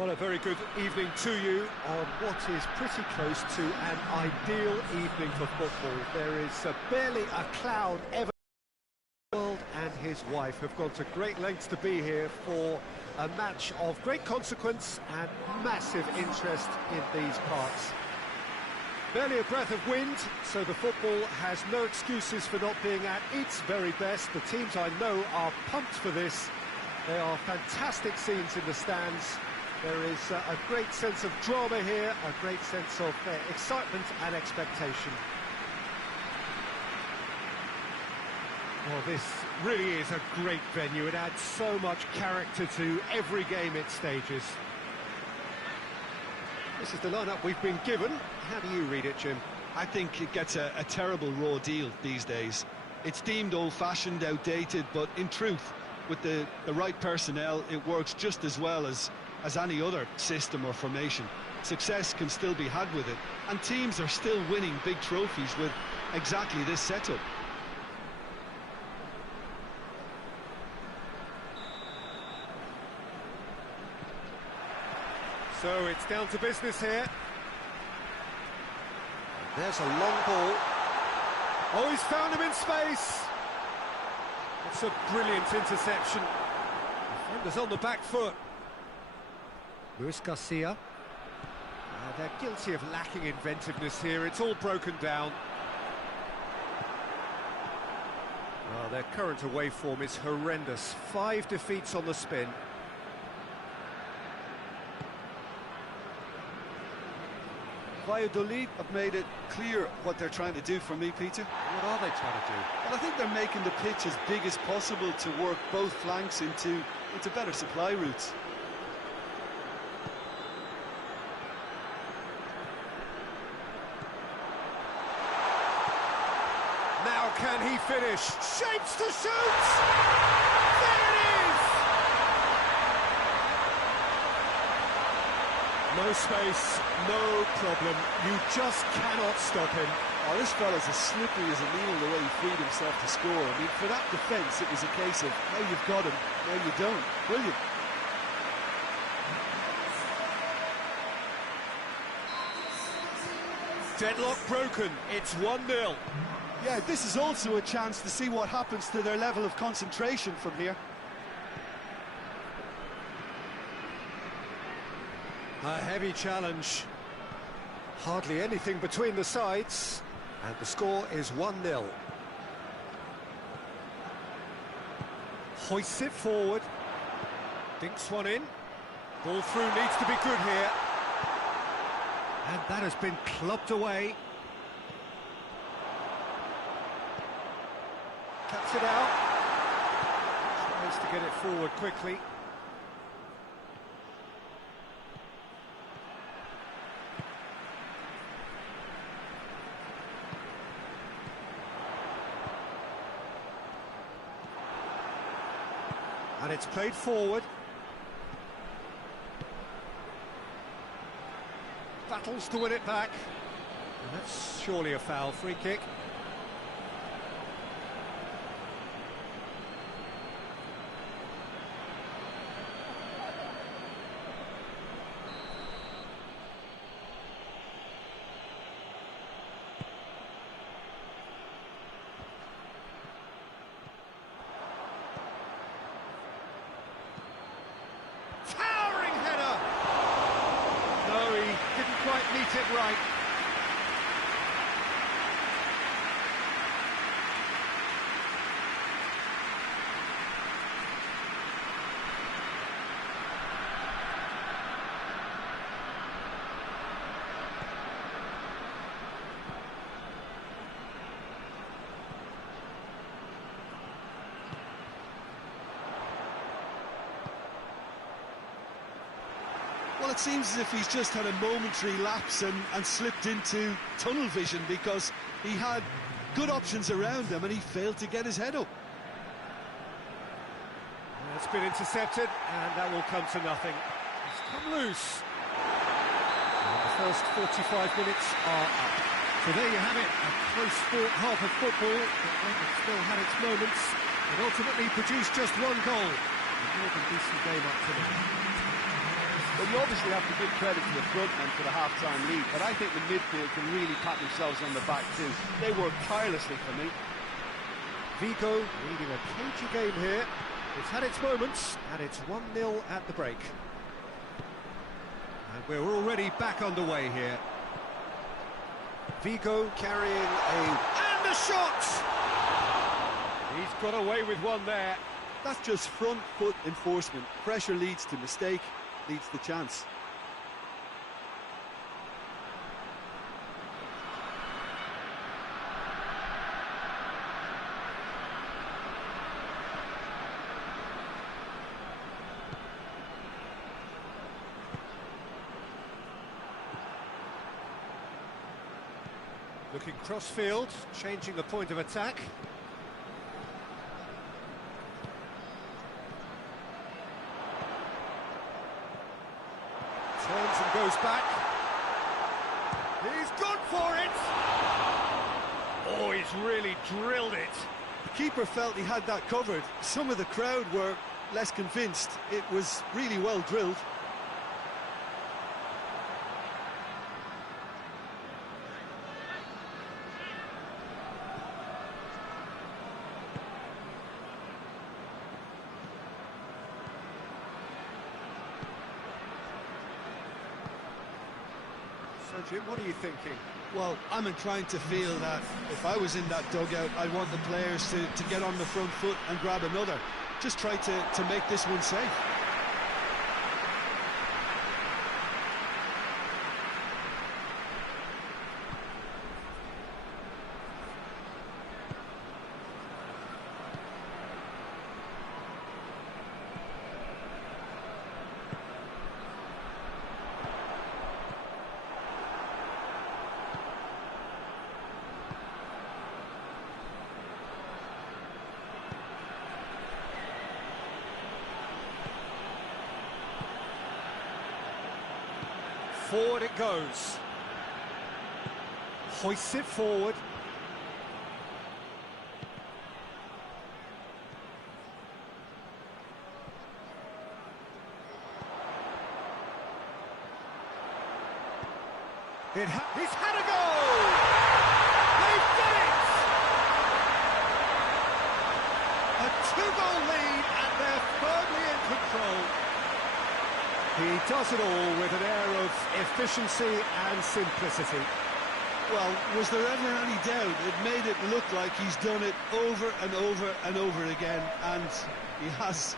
Well, a very good evening to you on what is pretty close to an ideal evening for football. There is barely a cloud ever. The world and his wife have gone to great lengths to be here for a match of great consequence and massive interest in these parts. Barely a breath of wind, so the football has no excuses for not being at its very best. The teams I know are pumped for this. There are fantastic scenes in the stands. There is a great sense of drama here, a great sense of excitement and expectation. Well, this really is a great venue. It adds so much character to every game it stages. This is the lineup we've been given. How do you read it, Jim? I think it gets a terrible raw deal these days. It's deemed old-fashioned, outdated, but in truth, with the right personnel, it works just as well as any other system or formation. Success can still be had with it, and teams are still winning big trophies with exactly this setup. So it's down to business here. There's a long ball. Oh, he's found him in space. It's a brilliant interception. Defender's on the back foot. Luis Garcia. They're guilty of lacking inventiveness here. It's all broken down. Well, their current away form is horrendous. 5 defeats on the spin. Valladolid have made it clear what they're trying to do for me, Peter. What are they trying to do? Well, I think they're making the pitch as big as possible to work both flanks into better supply routes. Now can he finish? Shapes to shoot! There it is! No space, no problem. You just cannot stop him. Oh, this fella's as slippery as a needle the way he freed himself to score. I mean, for that defence, it was a case of, now you've got him, now you don't. Brilliant. Deadlock broken. It's 1-0. Yeah, this is also a chance to see what happens to their level of concentration from here. A heavy challenge. Hardly anything between the sides. And the score is 1-0. Hoists it forward. Dinks one in. Ball through needs to be good here. And that has been clubbed away. Cuts it out. Tries to get it forward quickly. And it's played forward. Battles to win it back. And that's surely a foul. Free kick. Towering header! No, he didn't quite meet it right. Well, it seems as if he's just had a momentary lapse and slipped into tunnel vision, because he had good options around him and he failed to get his head up. It's been intercepted, and that will come to nothing. It's come loose. And the first 45 minutes are up. So there you have it, a close-fought half of football, but it still had its moments. It ultimately produced just one goal. A more than decent game up to now. Well, you obviously have to give credit to the frontmen for the half-time lead, but I think the midfield can really pat themselves on the back too. They work tirelessly for me. Vigo leading a cagey game here. It's had its moments, and it's 1-0 at the break. And we're already back underway here. Vigo carrying and a shot! He's got away with one there. That's just front foot enforcement. Pressure leads to mistake, leads to chance. Looking cross-field, changing the point of attack. Turns and goes back. He's gone for it! Oh, he's really drilled it. The keeper felt he had that covered. Some of the crowd were less convinced. It was really well drilled. So, Jim, what are you thinking? Well, I'm inclined to feel that if I was in that dugout, I'd want the players to get on the front foot and grab another. Just try to make this one safe. Forward it goes. Hoists it forward. He's had a goal! They've done it! A two-goal lead and they're firmly in control. He does it all with an air of efficiency and simplicity. Well, was there ever any doubt? It made it look like he's done it over and over and over again, and he has.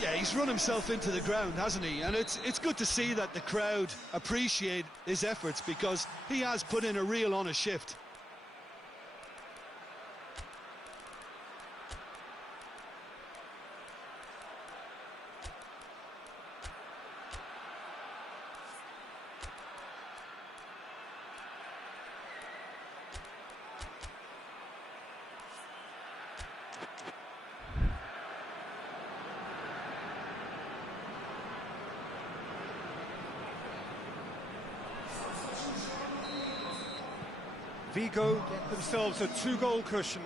Yeah, he's run himself into the ground, hasn't he? And it's good to see that the crowd appreciate his efforts, because he has put in a real honest shift. Vigo get themselves a two-goal cushion.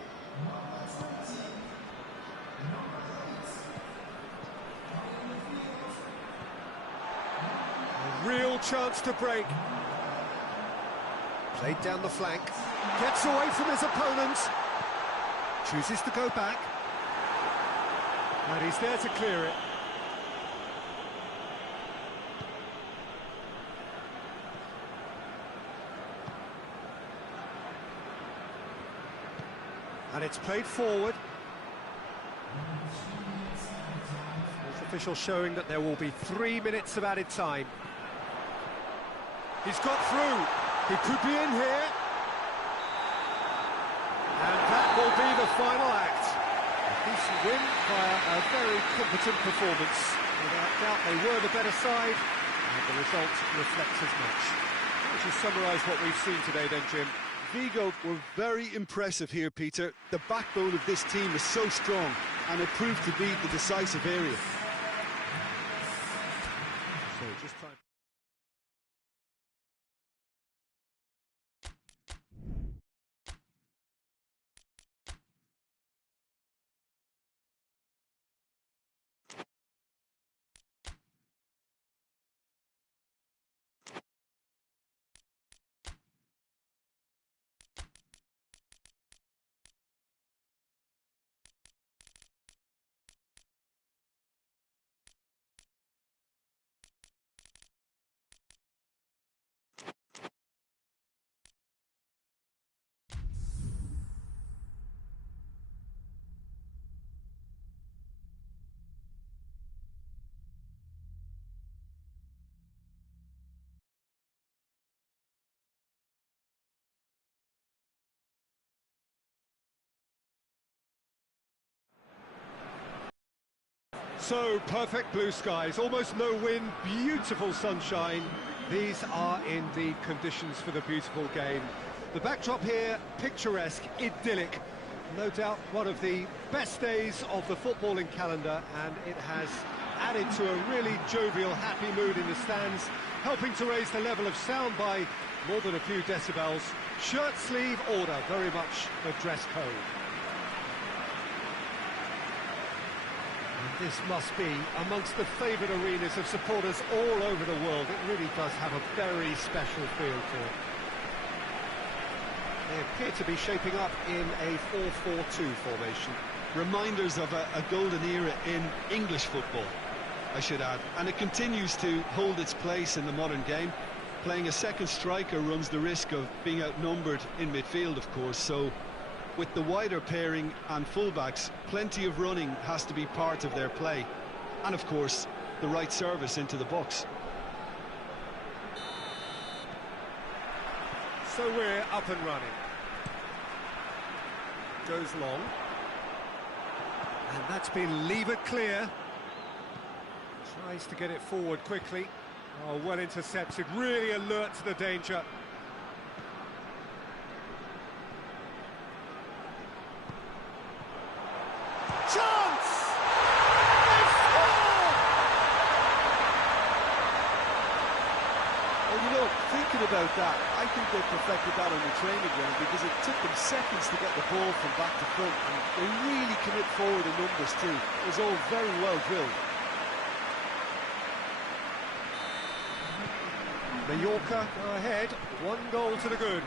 A real chance to break. Played down the flank. Gets away from his opponent. Chooses to go back. And he's there to clear it. And it's played forward. Fourth official showing that there will be 3 minutes of added time. He's got through. He could be in here. And that will be the final act. A decent win via a very competent performance. Without doubt, they were the better side, and the result reflects as much. How would you summarise what we've seen today then, Jim? Vigo were very impressive here, Peter. The backbone of this team is so strong, and it proved to be the decisive area. So just time. So perfect blue skies, almost no wind, beautiful sunshine. These are in the conditions for the beautiful game. The backdrop here, picturesque, idyllic. No doubt one of the best days of the footballing calendar, and it has added to a really jovial, happy mood in the stands, helping to raise the level of sound by more than a few decibels. Shirt sleeve order, very much a dress code. And this must be amongst the favoured arenas of supporters all over the world. It really does have a very special feel to it. They appear to be shaping up in a 4-4-2 formation. Reminders of a golden era in English football, I should add. And it continues to hold its place in the modern game. Playing a second striker runs the risk of being outnumbered in midfield, of course, so with the wider pairing and fullbacks, plenty of running has to be part of their play. And of course, the right service into the box. So we're up and running. Goes long. And that's been levered clear. Tries to get it forward quickly. Oh, well intercepted, really alert to the danger. Chance! They score! Well, you know, thinking about that, I think they perfected that on the training ground because it took them seconds to get the ball from back to front, and they really commit forward in numbers too. It was all very well drilled. Mallorca go ahead, 1 goal to the good.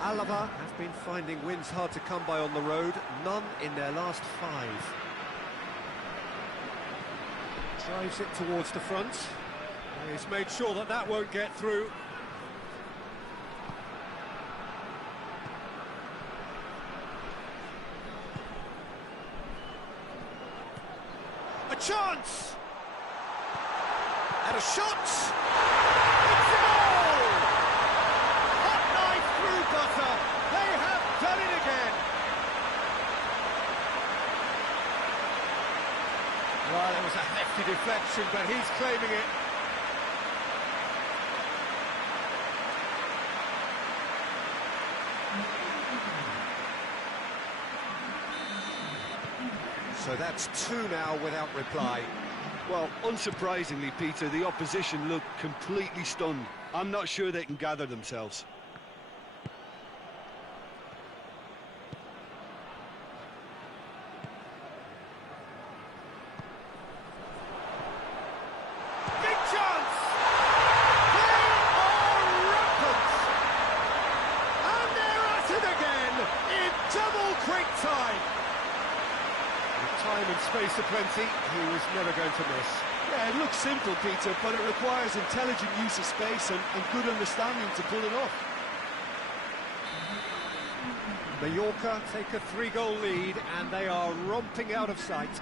ALAVÉS have been finding wins hard to come by on the road, none in their last 5. Drives it towards the front. He's made sure that that won't get through. A chance! And a shot! It's a goal! Hot knife through butter. They have done it again. Well, it was a hefty deflection, but he's claiming it. So that's 2 now without reply. Well, unsurprisingly, Peter, the opposition look completely stunned. I'm not sure they can gather themselves. Big chance! They are rampant! And they're at it again in double quick time. With time and space aplenty, he was never going to miss. Yeah, it looks simple, Peter, but it requires intelligent use of space and good understanding to pull it off. Mallorca take a 3-goal lead, and they are romping out of sight.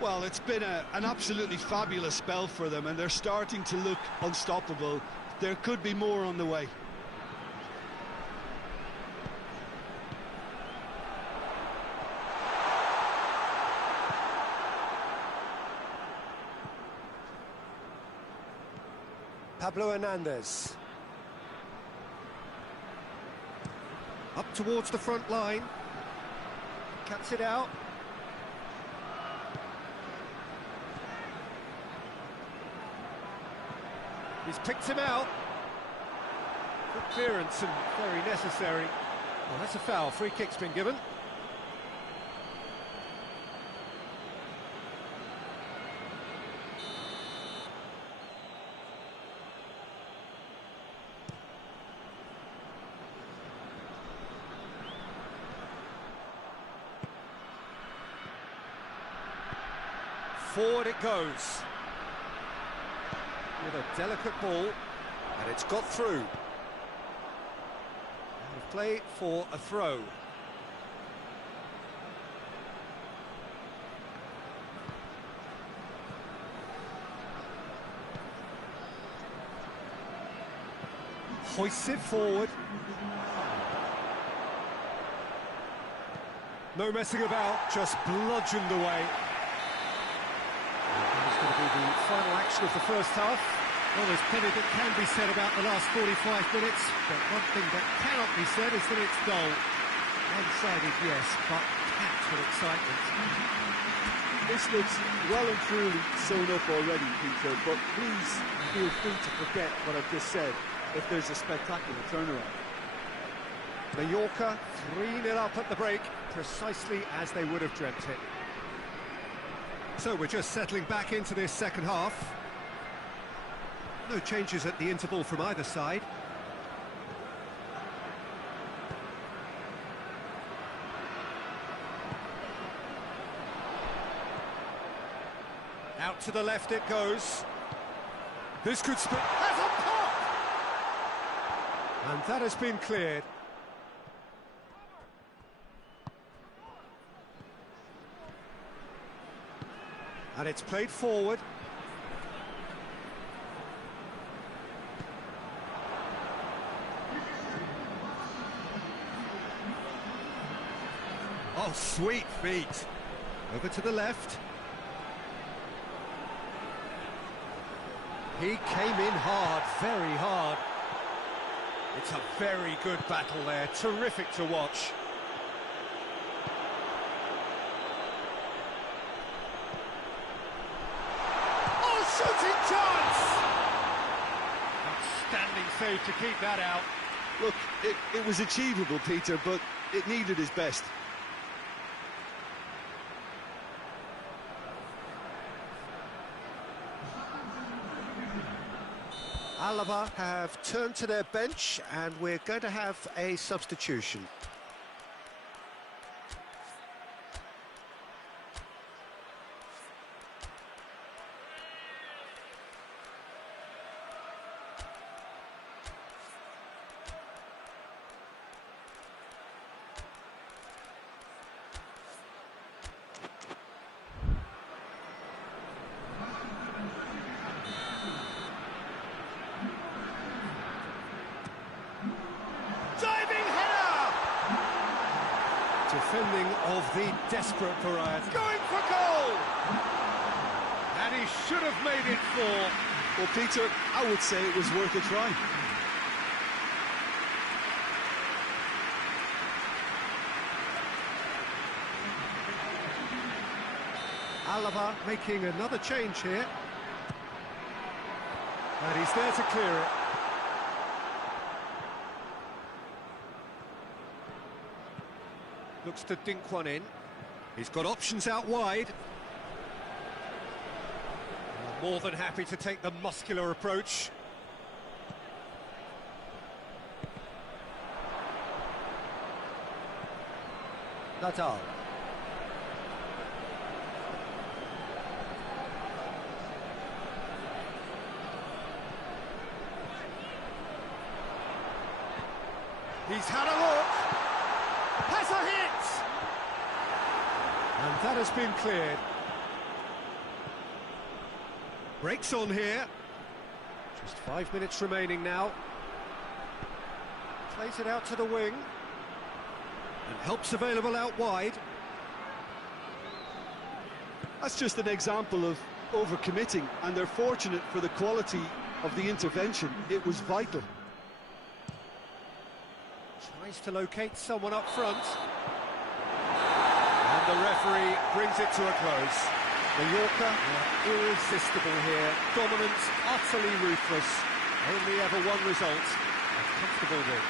Well, it's been an absolutely fabulous spell for them, and they're starting to look unstoppable. There could be more on the way. Pablo Hernandez. Up towards the front line. Cuts it out. He's picked him out. Good clearance and very necessary. Well, that's a foul. Free kick's been given. Forward it goes. With a delicate ball, and it's got through. And play for a throw. Hoists it forward. No messing about, just bludgeoned away. That's going to be the final action of the first half. Well, there's plenty that can be said about the last 45 minutes, but one thing that cannot be said is that it's dull. One-sided, yes, but packed with excitement. This looks well and truly sewn up already, Peter, but please feel free to forget what I've just said if there's a spectacular turnaround. Mallorca 3-0 up at the break, precisely as they would have dreamt it. So we're just settling back into this second half. No changes at the interval from either side. Out to the left it goes. This could spin. Has a pop! And that has been cleared. And it's played forward. Oh, sweet feet. Over to the left. He came in hard, very hard. It's a very good battle there, terrific to watch. Oh, shooting chance! Outstanding save to keep that out. Look, it was achievable, Peter, but it needed his best. Alava have turned to their bench, and we're going to have a substitution. Defending of the desperate variety. Going for goal! And he should have made it 4. Well, Peter, I would say it was worth a try. Alava making another change here. And he's there to clear it. Looks to dink one in. He's got options out wide. More than happy to take the muscular approach. Natal. He's had a look. Has a hit! And that has been cleared. Breaks on here. Just 5 minutes remaining now. Plays it out to the wing. And help's available out wide. That's just an example of overcommitting, and they're fortunate for the quality of the intervention. It was vital. Tries to locate someone up front. And the referee brings it to a close. Mallorca are irresistible here. Dominant, utterly ruthless. Only ever one result. A comfortable win.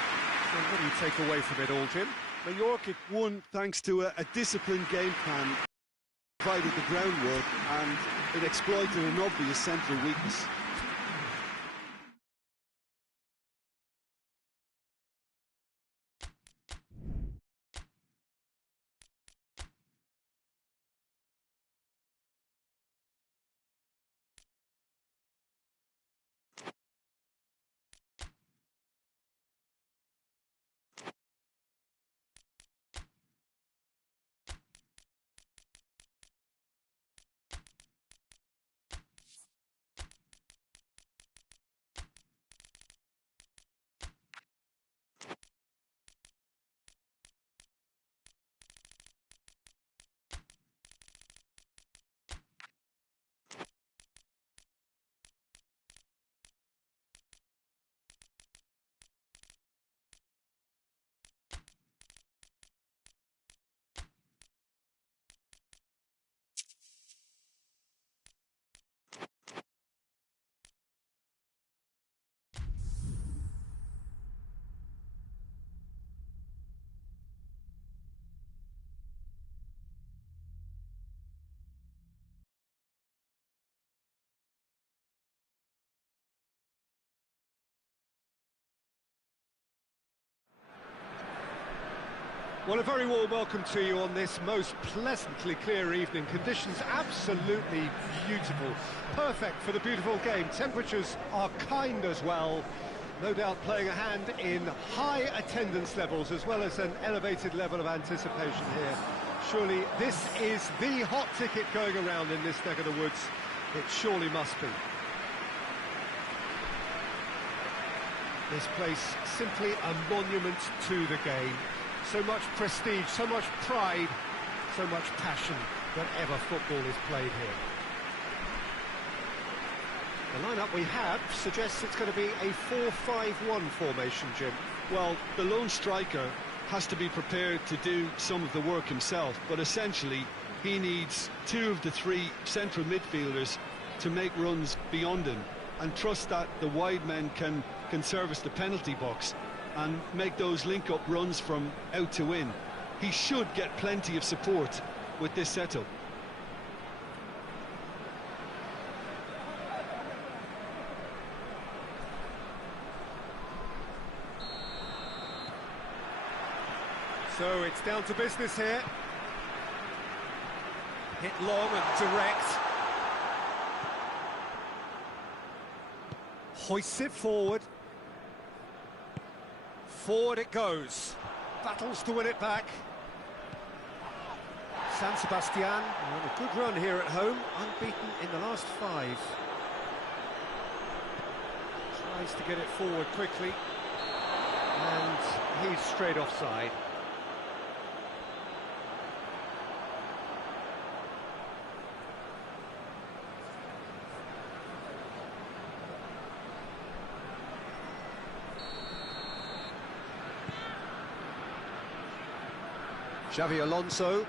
So what do you take away from it all, Jim? Mallorca won thanks to a disciplined game plan, provided the groundwork, and it exploited an obvious central weakness. Well, a very warm welcome to you on this most pleasantly clear evening. Conditions absolutely beautiful. Perfect for the beautiful game. Temperatures are kind as well. No doubt playing a hand in high attendance levels as well as an elevated level of anticipation here. Surely this is the hot ticket going around in this neck of the woods. It surely must be. This place simply a monument to the game. So much prestige, so much pride, so much passion whenever football is played here. The lineup we have suggests it's going to be a 4-5-1 formation, Jim. Well, the lone striker has to be prepared to do some of the work himself, but essentially he needs two of the three central midfielders to make runs beyond him and trust that the wide men can service the penalty box and make those link-up runs from out to in. He should get plenty of support with this setup. So it's down to business here. Hit long and direct. Hoists it forward. Forward it goes. Battles to win it back. San Sebastian on a good run here at home, unbeaten in the last 5. Tries to get it forward quickly. And he's straight offside. Xavi Alonso,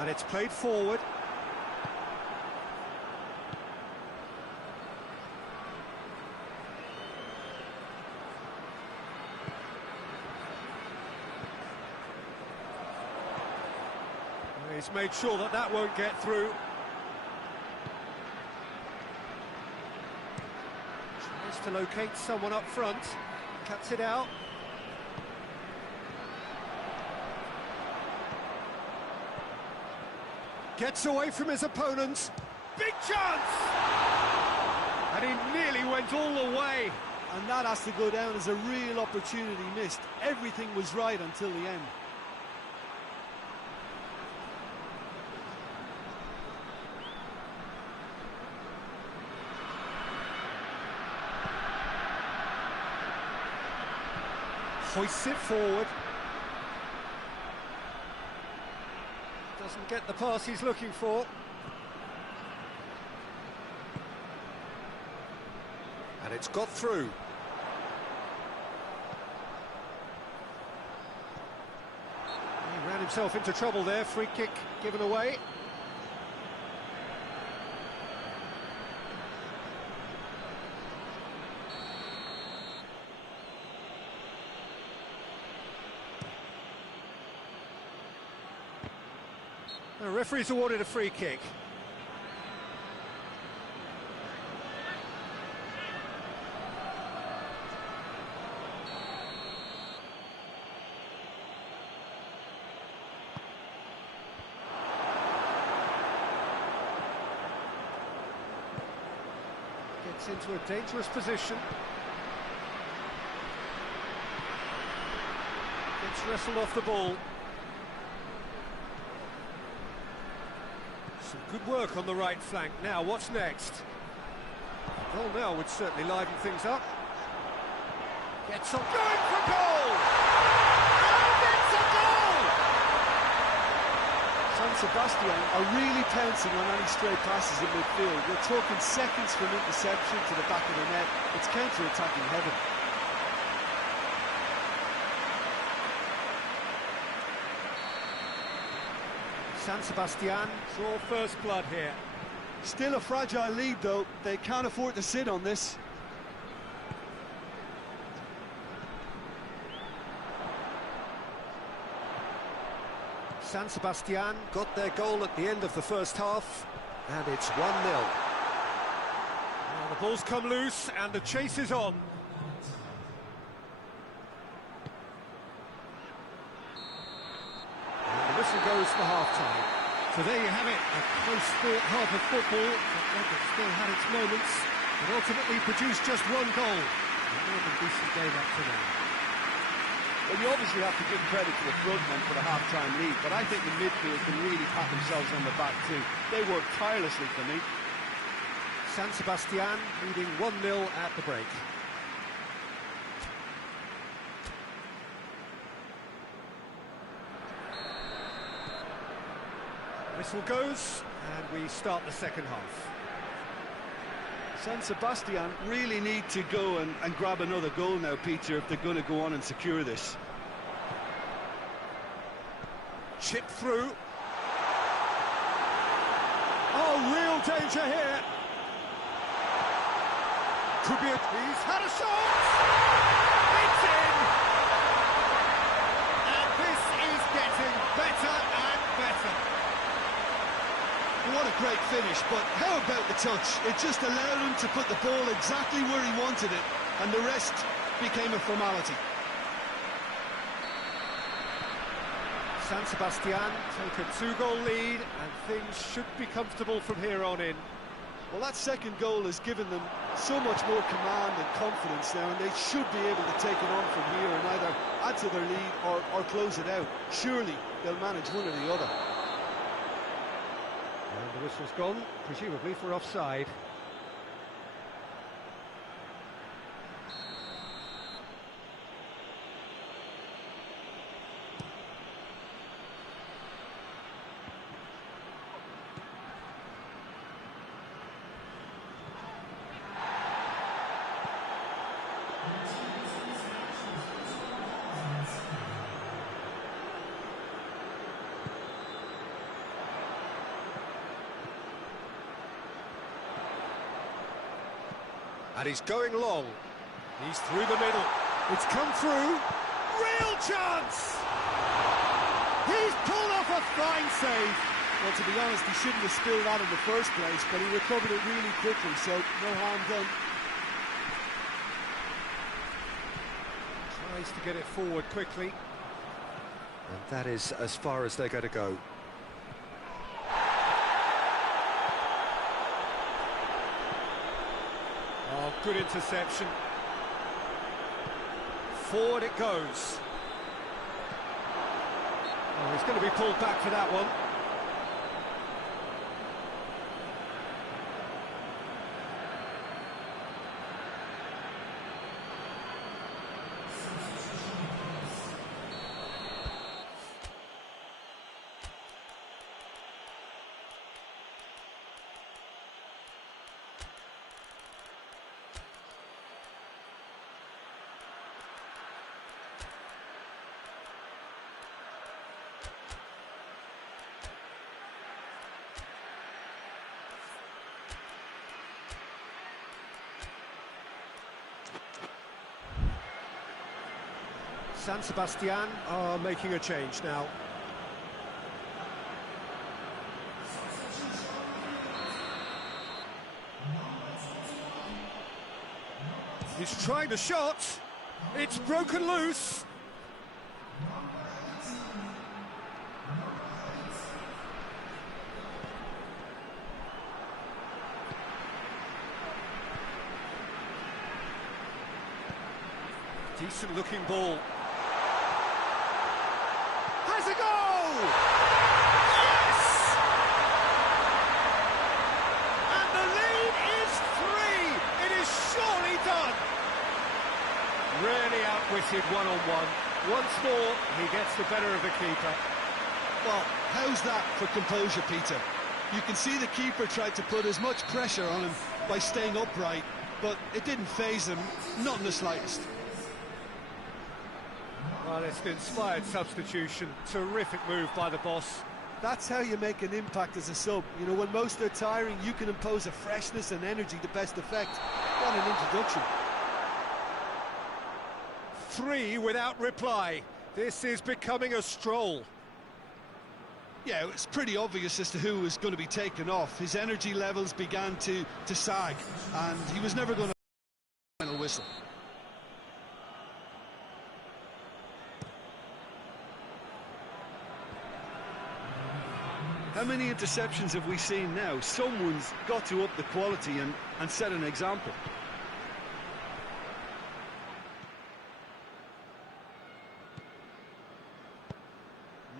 and it's played forward. He's made sure that that won't get through. Tries to locate someone up front, cuts it out. Gets away from his opponents. Big chance! And he nearly went all the way. And that has to go down as a real opportunity missed. Everything was right until the end. Hoists it forward. Doesn't get the pass he's looking for. And it's got through. He ran himself into trouble there. Free kick given away. The referee's awarded a free kick. Gets into a dangerous position. Gets wrestled off the ball. Some good work on the right flank. Now, what's next? Well, now would certainly liven things up. Gets on, going for goal! And it's a goal! San Sebastian are really pouncing on any stray passes in midfield. We're talking seconds from interception to the back of the net. It's counter-attacking heaven. San Sebastian draw first blood here. Still a fragile lead, though. They can't afford to sit on this. San Sebastian got their goal at the end of the first half, and it's 1-0. Now the ball's come loose, and the chase is on. for half-time. So there you have it, a close-fought half of football, that still had its moments, but ultimately produced just one goal. A more than decent game up to now. Well, you obviously have to give credit to the front men for the half-time lead, but I think the midfield can really pat themselves on the back too. They worked tirelessly for me. San Sebastian leading 1-0 at the break. Whistle goes, and we start the second half. San Sebastian really need to go and grab another goal now, Peter, if they're going to go on and secure this. Chip through. Oh, real danger here. Could be he's had a shot! It's in! And this is getting better and better. What a great finish, but how about the touch? It just allowed him to put the ball exactly where he wanted it, and the rest became a formality. San Sebastian take a 2-goal lead, and things should be comfortable from here on in. Well, that second goal has given them so much more command and confidence now, and they should be able to take it on from here and either add to their lead or close it out. Surely they'll manage one or the other. And the whistle's gone, presumably for offside. And he's going long. He's through the middle. It's come through. Real chance! He's pulled off a fine save. Well, to be honest, he shouldn't have spilled that in the first place, but he recovered it really quickly, so no harm done. Tries to get it forward quickly. And that is as far as they're going to go. Oh, good interception. Forward it goes. Oh, he's going to be pulled back for that one. San Sebastian are making a change now. He's trying the shot. It's broken loose. Decent looking ball. Has a goal! Yes! And the lead is 3. It is surely done. Really outwitted one-on-one. Once more, he gets the better of the keeper. Well, how's that for composure, Peter? You can see the keeper tried to put as much pressure on him by staying upright, but it didn't faze him, not in the slightest. Well, it's an inspired substitution. Terrific move by the boss. That's how you make an impact as a sub. You know, when most are tiring, you can impose a freshness and energy to best effect. What an introduction. 3 without reply. This is becoming a stroll. Yeah, it's pretty obvious as to who was going to be taken off. His energy levels began to sag, and he was never going to final whistle. How many interceptions have we seen now? Someone's got to up the quality and set an example.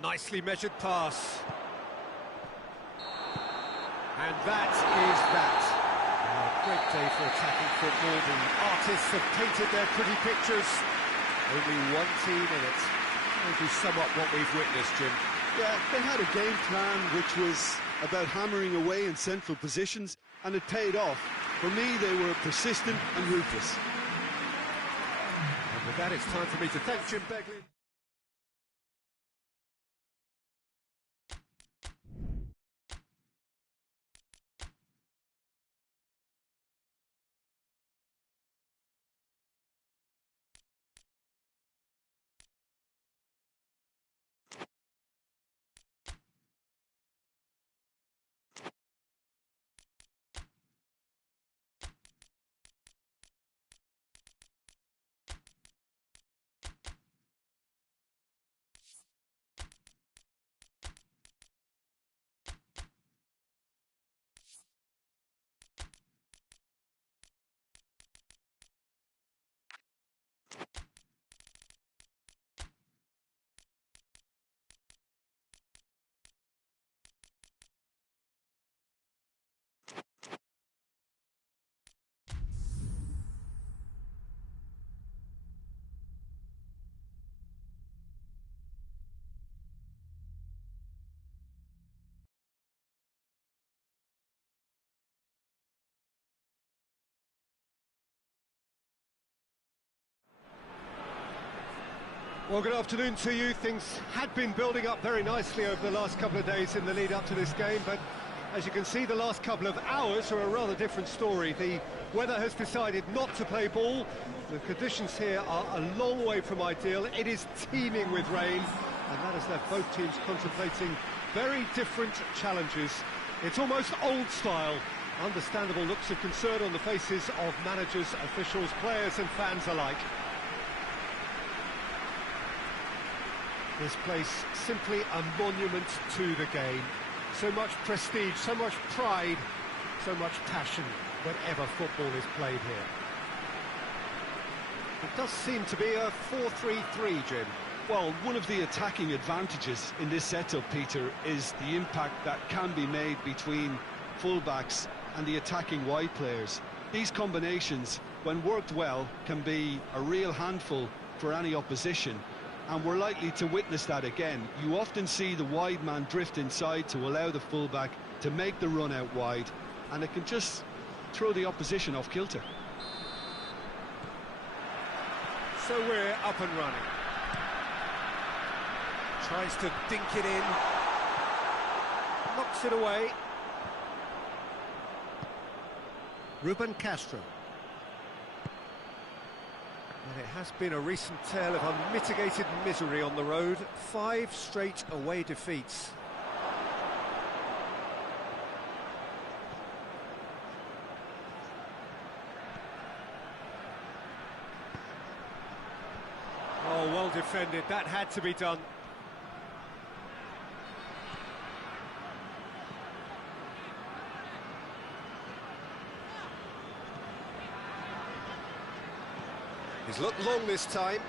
Nicely measured pass. And that is that. Great day for attacking football. The artists have painted their pretty pictures. Only one team in it. Maybe sum up what we've witnessed, Jim. Yeah, they had a game plan which was about hammering away in central positions, and it paid off. For me, they were persistent and ruthless. And with that, it's time for me to thank Jim Beglin. Well, good afternoon to you. Things had been building up very nicely over the last couple of days in the lead up to this game, but as you can see, the last couple of hours are a rather different story. The weather has decided not to play ball. The conditions here are a long way from ideal. It is teeming with rain, and that has left both teams contemplating very different challenges. It's almost old style. Understandable looks of concern on the faces of managers, officials, players and fans alike. This place simply a monument to the game. So much prestige, so much pride, so much passion whenever football is played here. It does seem to be a 4-3-3, Jim. Well, one of the attacking advantages in this setup, Peter, is the impact that can be made between fullbacks and the attacking wide players. These combinations, when worked well, can be a real handful for any opposition. And we're likely to witness that again. You often see the wide man drift inside to allow the fullback to make the run out wide, and it can just throw the opposition off kilter. So we're up and running. Tries to dink it in. Knocks it away. Ruben Castro. And it has been a recent tale of unmitigated misery on the road. 5 straight away defeats. Oh, well defended. That had to be done. He's looked long this time.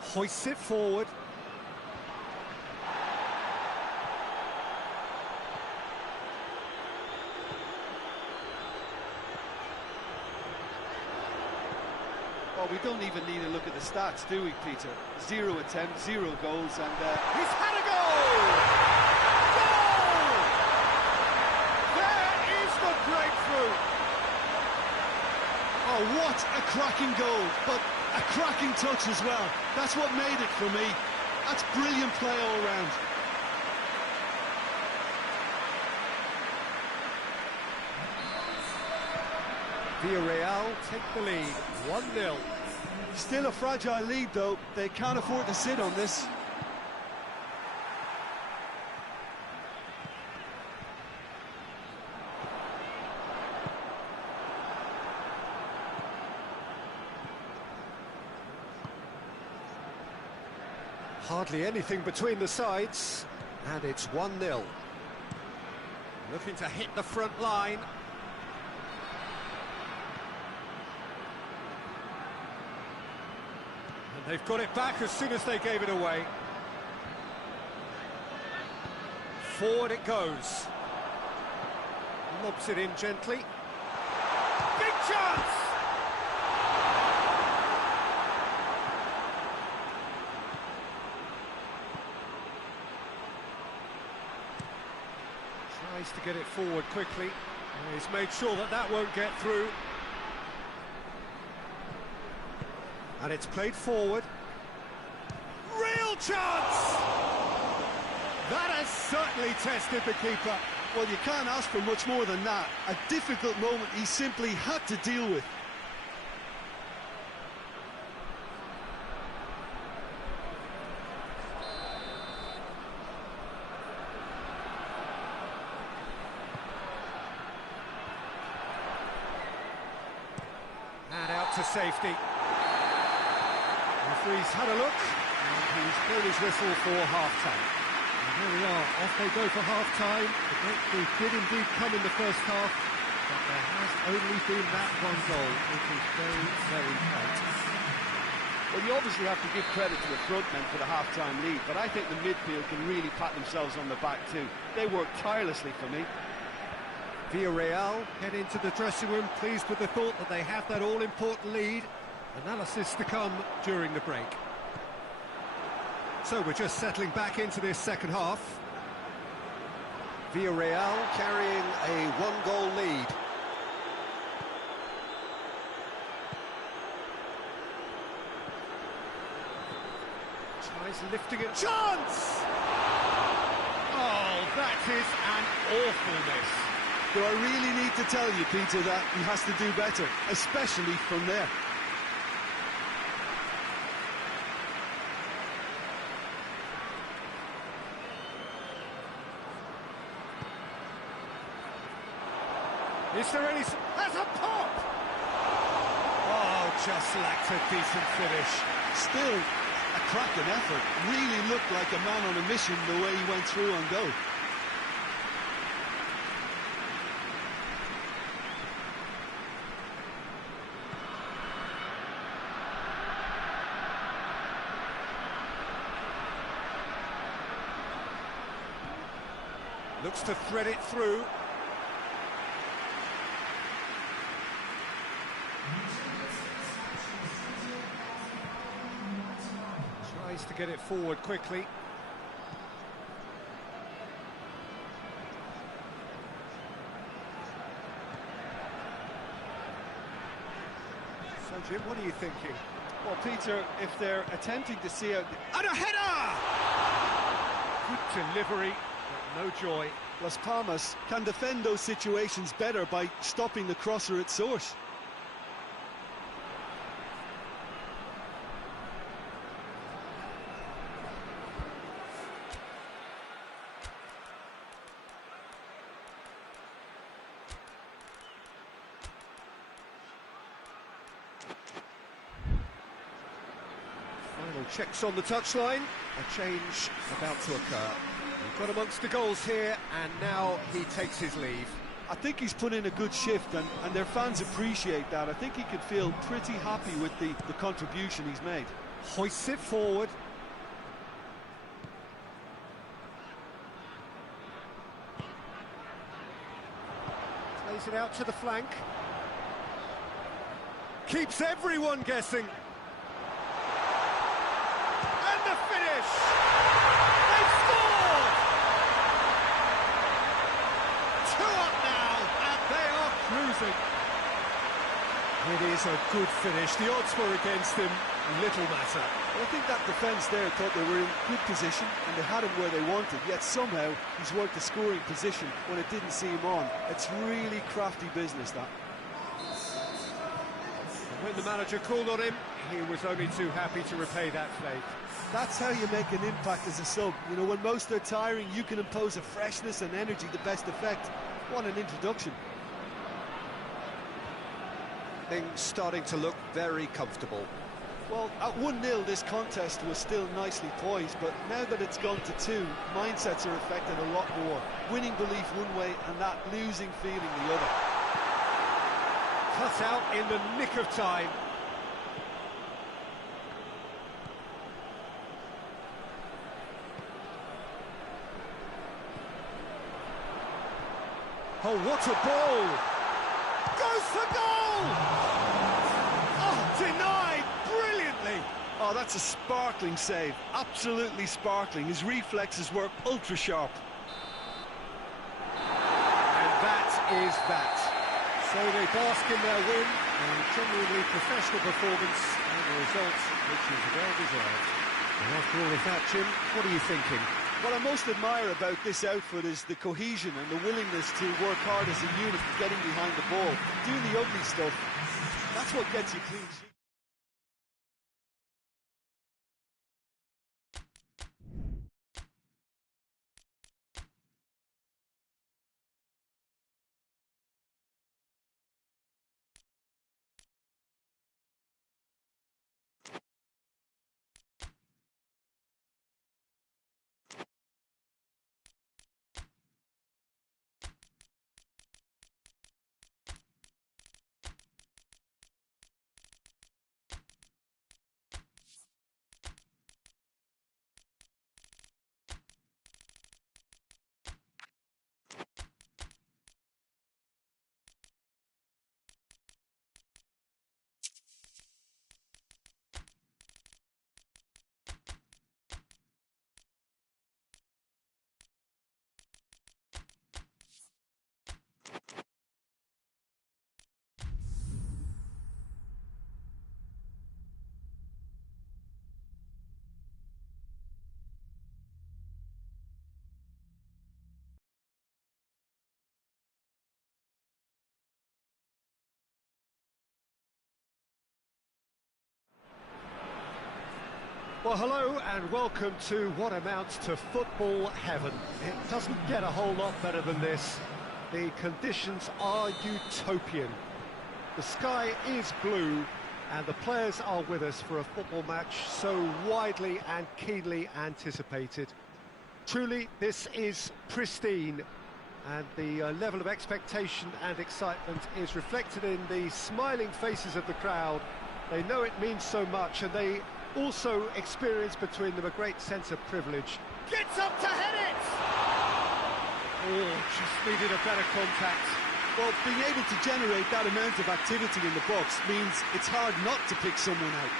Hoists it forward. Well, we don't even need to look at the stats, do we, Peter? 0 attempts, 0 goals, and he's had a goal! Goal! There is the breakthrough! oh, what a cracking goal, but a cracking touch as well. That's what made it for me. That's brilliant play all round. Villarreal take the lead, 1-0. Still a fragile lead, though. They can't afford to sit on this. Hardly anything between the sides, and it's 1-0. Looking to hit the front line. And they've got it back as soon as they gave it away. Forward it goes. Lobs it in gently. Big chance! Tries to get it forward quickly. He's made sure that that won't get through. And it's played forward. Real chance! That has certainly tested the keeper. Well, you can't ask for much more than that. A difficult moment he simply had to deal with. And out to safety. Referee's had a look, and he's blown his whistle for half-time. And there we are, off they go for half-time. The breakthrough did indeed come in the first half, but there has only been that one goal, which is very, very tight. Well, you obviously have to give credit to the front men for the half-time lead, but I think the midfield can really pat themselves on the back too. They worked tirelessly for me. Villarreal head into the dressing room, pleased with the thought that they have that all-important lead. Analysis to come during the break. So we're just settling back into this second half. Villarreal carrying a one-goal lead. Tries lifting it. Chance! Oh, that is an awful miss. Do I really need to tell you, Peter, that he has to do better, especially from there? Is there any... That's a pop! Oh, just lacked a decent finish. Still a cracking effort. Really looked like a man on a mission the way he went through on goal. Looks to thread it through. Tries to get it forward quickly. So, Jim, what are you thinking? Well, Peter, if they're attempting to see out... And a header! Good delivery, but no joy. Las Palmas can defend those situations better by stopping the crosser at source. Final checks on the touchline. A change about to occur. We've got amongst the goals here, and now he takes his leave. I think he's put in a good shift, and their fans appreciate that. I think he could feel pretty happy with the contribution he's made. Hoists it forward. Plays it out to the flank. Keeps everyone guessing. And the finish! They've scored! 2 up now, and they are cruising. It is a good finish. The odds were against him, little matter. Well, I think that defence there thought they were in good position and they had him where they wanted, yet somehow he's worked the scoring position when it didn't seem on. It's really crafty business, that. When the manager called on him, he was only too happy to repay that faith. That's how you make an impact as a sub. You know, when most are tiring, you can impose a freshness and energy to best effect. What an introduction. Things starting to look very comfortable. Well, at 1-0 this contest was still nicely poised, but now that it's gone to 2, mindsets are affected a lot more. Winning belief one way and that losing feeling the other. Cut out in the nick of time. Oh, what a ball! Goes for goal! Oh, denied brilliantly! Oh, that's a sparkling save, absolutely sparkling. His reflexes work ultra sharp. And that is that. So they bask in their win, and genuinely professional performance, and the result which is well deserved. And after all of that, Jim, what are you thinking? What I most admire about this outfit is the cohesion and the willingness to work hard as a unit, getting behind the ball, doing the ugly stuff. That's what gets you clean sheet. Well, hello and welcome to what amounts to football heaven. It doesn't get a whole lot better than this. The conditions are utopian. The sky is blue and the players are with us for a football match so widely and keenly anticipated. Truly, this is pristine, and the level of expectation and excitement is reflected in the smiling faces of the crowd. They know it means so much, and they also experience between them a great sense of privilege. Gets up to head it! Oh, just needed a better contact. Well, being able to generate that amount of activity in the box means it's hard not to pick someone out.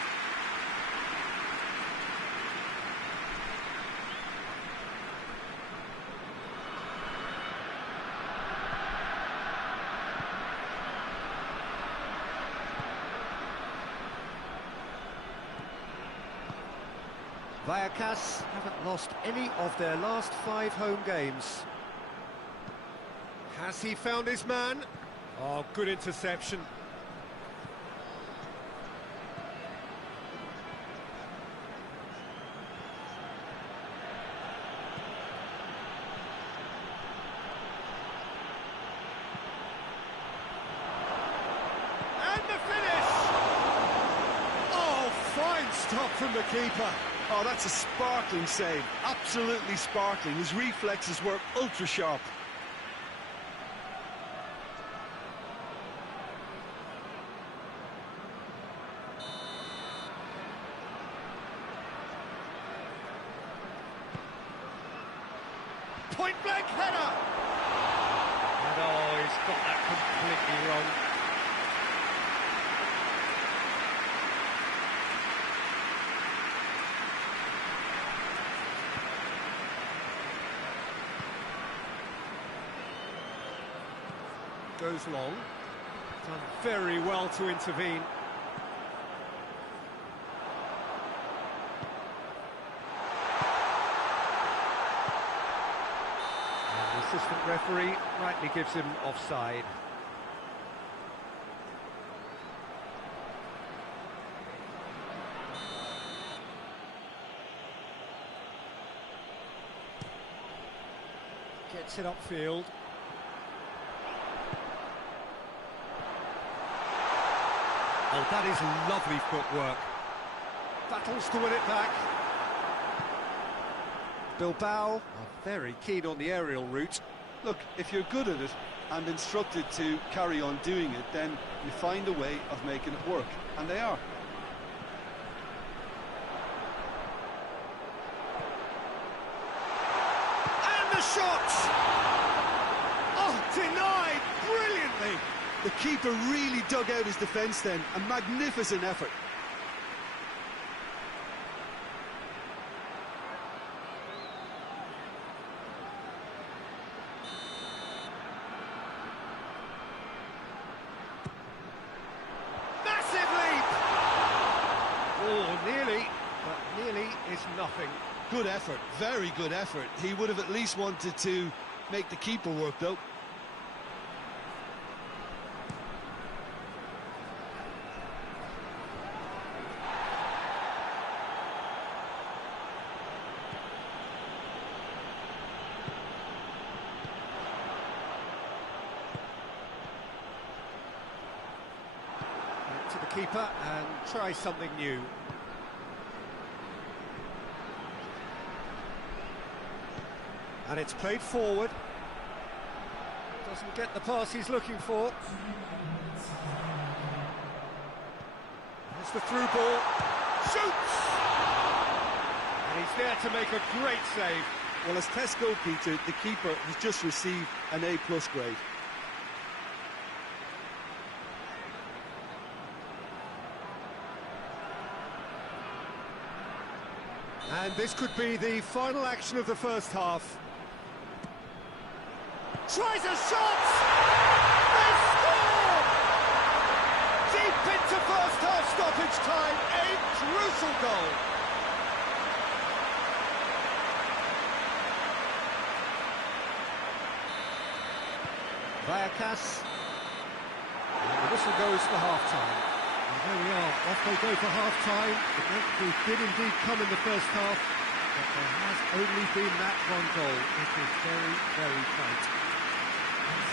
Vallecas haven't lost any of their last 5 home games. Has he found his man? Oh, good interception. And the finish! Oh, fine stop from the keeper. Oh, that's a sparkling save, absolutely sparkling. His reflexes work ultra sharp. Point blank header! And oh, he's got that completely wrong. Goes long. Done very well to intervene. And the assistant referee rightly gives him offside. Gets it upfield. Oh, that is lovely footwork. battles to win it back. Bilbao are very keen on the aerial route. Look, if you're good at it and instructed to carry on doing it, then you find a way of making it work, and they are. And the shot! Oh, denied brilliantly! The keeper really dug out his defence then, a magnificent effort. Nearly, but nearly is nothing. Good effort, very good effort. He would have at least wanted to make the keeper work, though. To the keeper and try something new. And it's played forward. Doesn't get the pass he's looking for. There's the through ball. Shoots! And he's there to make a great save. Well, as tests go, Peter, the keeper has just received an A+ grade. And this could be the final action of the first half. Tries a shot! They score! Deep into first half stoppage time, a crucial goal. Vallecano. And the whistle goes for half-time. And there we are, off they go for half-time. The breakthrough did indeed come in the first half, but there has only been that one goal. It was very, very tight.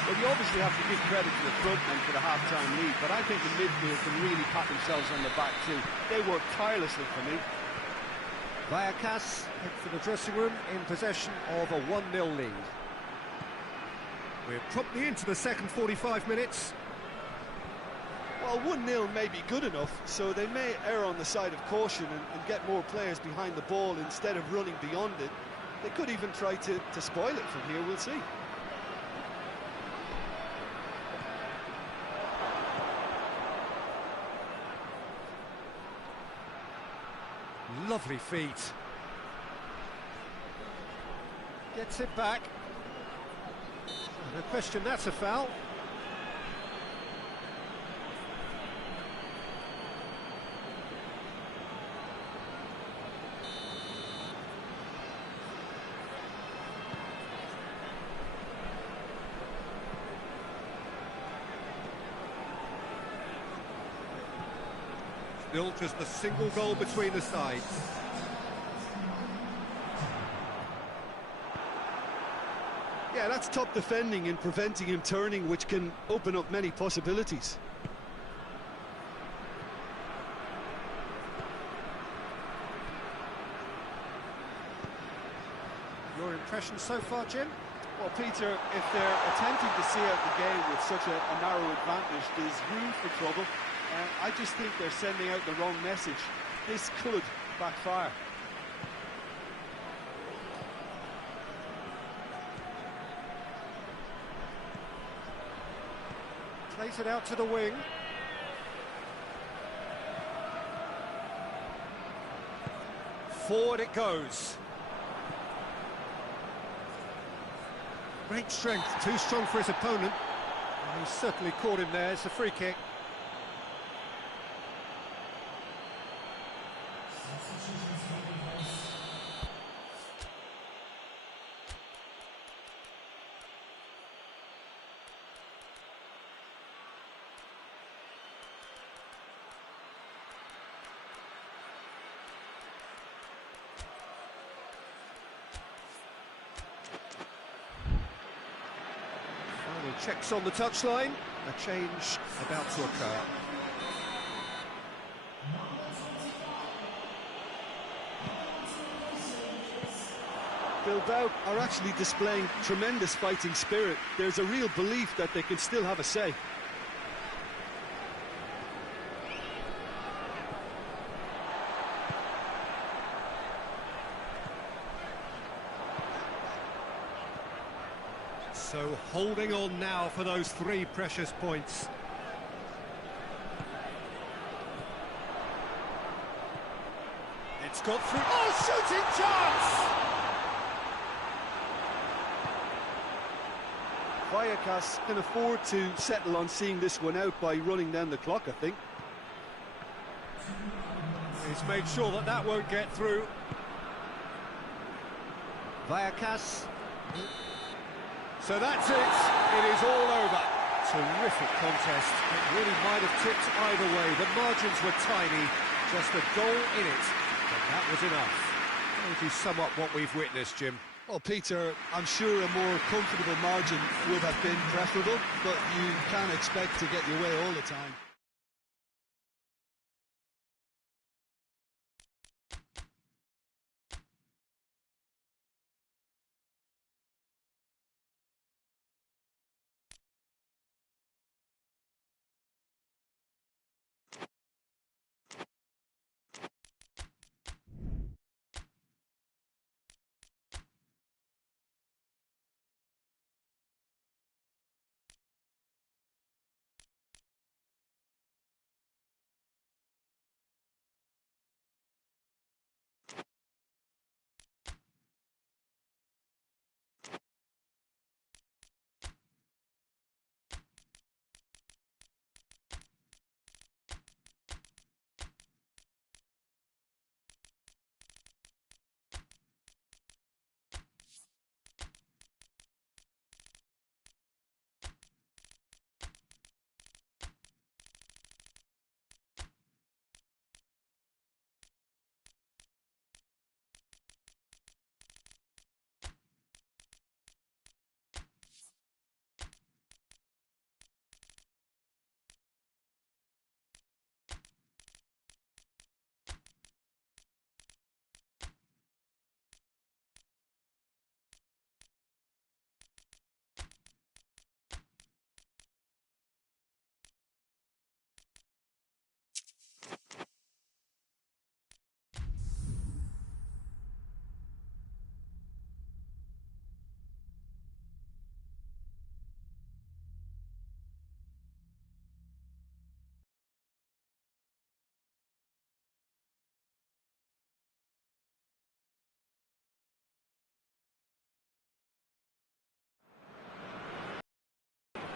Well, you obviously have to give credit to the front men for the half-time lead, but I think the midfield can really pat themselves on the back too. They work tirelessly for me. Vallecano head for the dressing room in possession of a 1-0 lead. We're promptly into the second 45 minutes. Well, 1-0 may be good enough, so they may err on the side of caution and get more players behind the ball instead of running beyond it. They could even try to spoil it from here, we'll see. Lovely feet. Gets it back. No question, that's a foul. Still just a single goal between the sides. Yeah, that's top defending and preventing him turning, which can open up many possibilities. Your impression so far, Jim? Well, Peter, if they're attempting to see out the game with such a narrow advantage, there's room for trouble. I just think they're sending out the wrong message. This could backfire. Plays it out to the wing. Forward it goes. Great strength, too strong for his opponent. And he's certainly caught him there. It's a free kick. Checks on the touchline, a change about to occur. Bilbao are actually displaying tremendous fighting spirit. There's a real belief that they can still have a say. So holding on now for those 3 precious points. It's got through. Oh, shooting chance! Vallecas can afford to settle on seeing this one out by running down the clock, I think. He's made sure that that won't get through. Vallecas. So that's it. It is all over. Terrific contest. It really might have tipped either way. The margins were tiny. Just a goal in it. But that was enough. How would you sum up what we've witnessed, Jim? Well, Peter, I'm sure a more comfortable margin would have been preferable, but you can't expect to get your way all the time.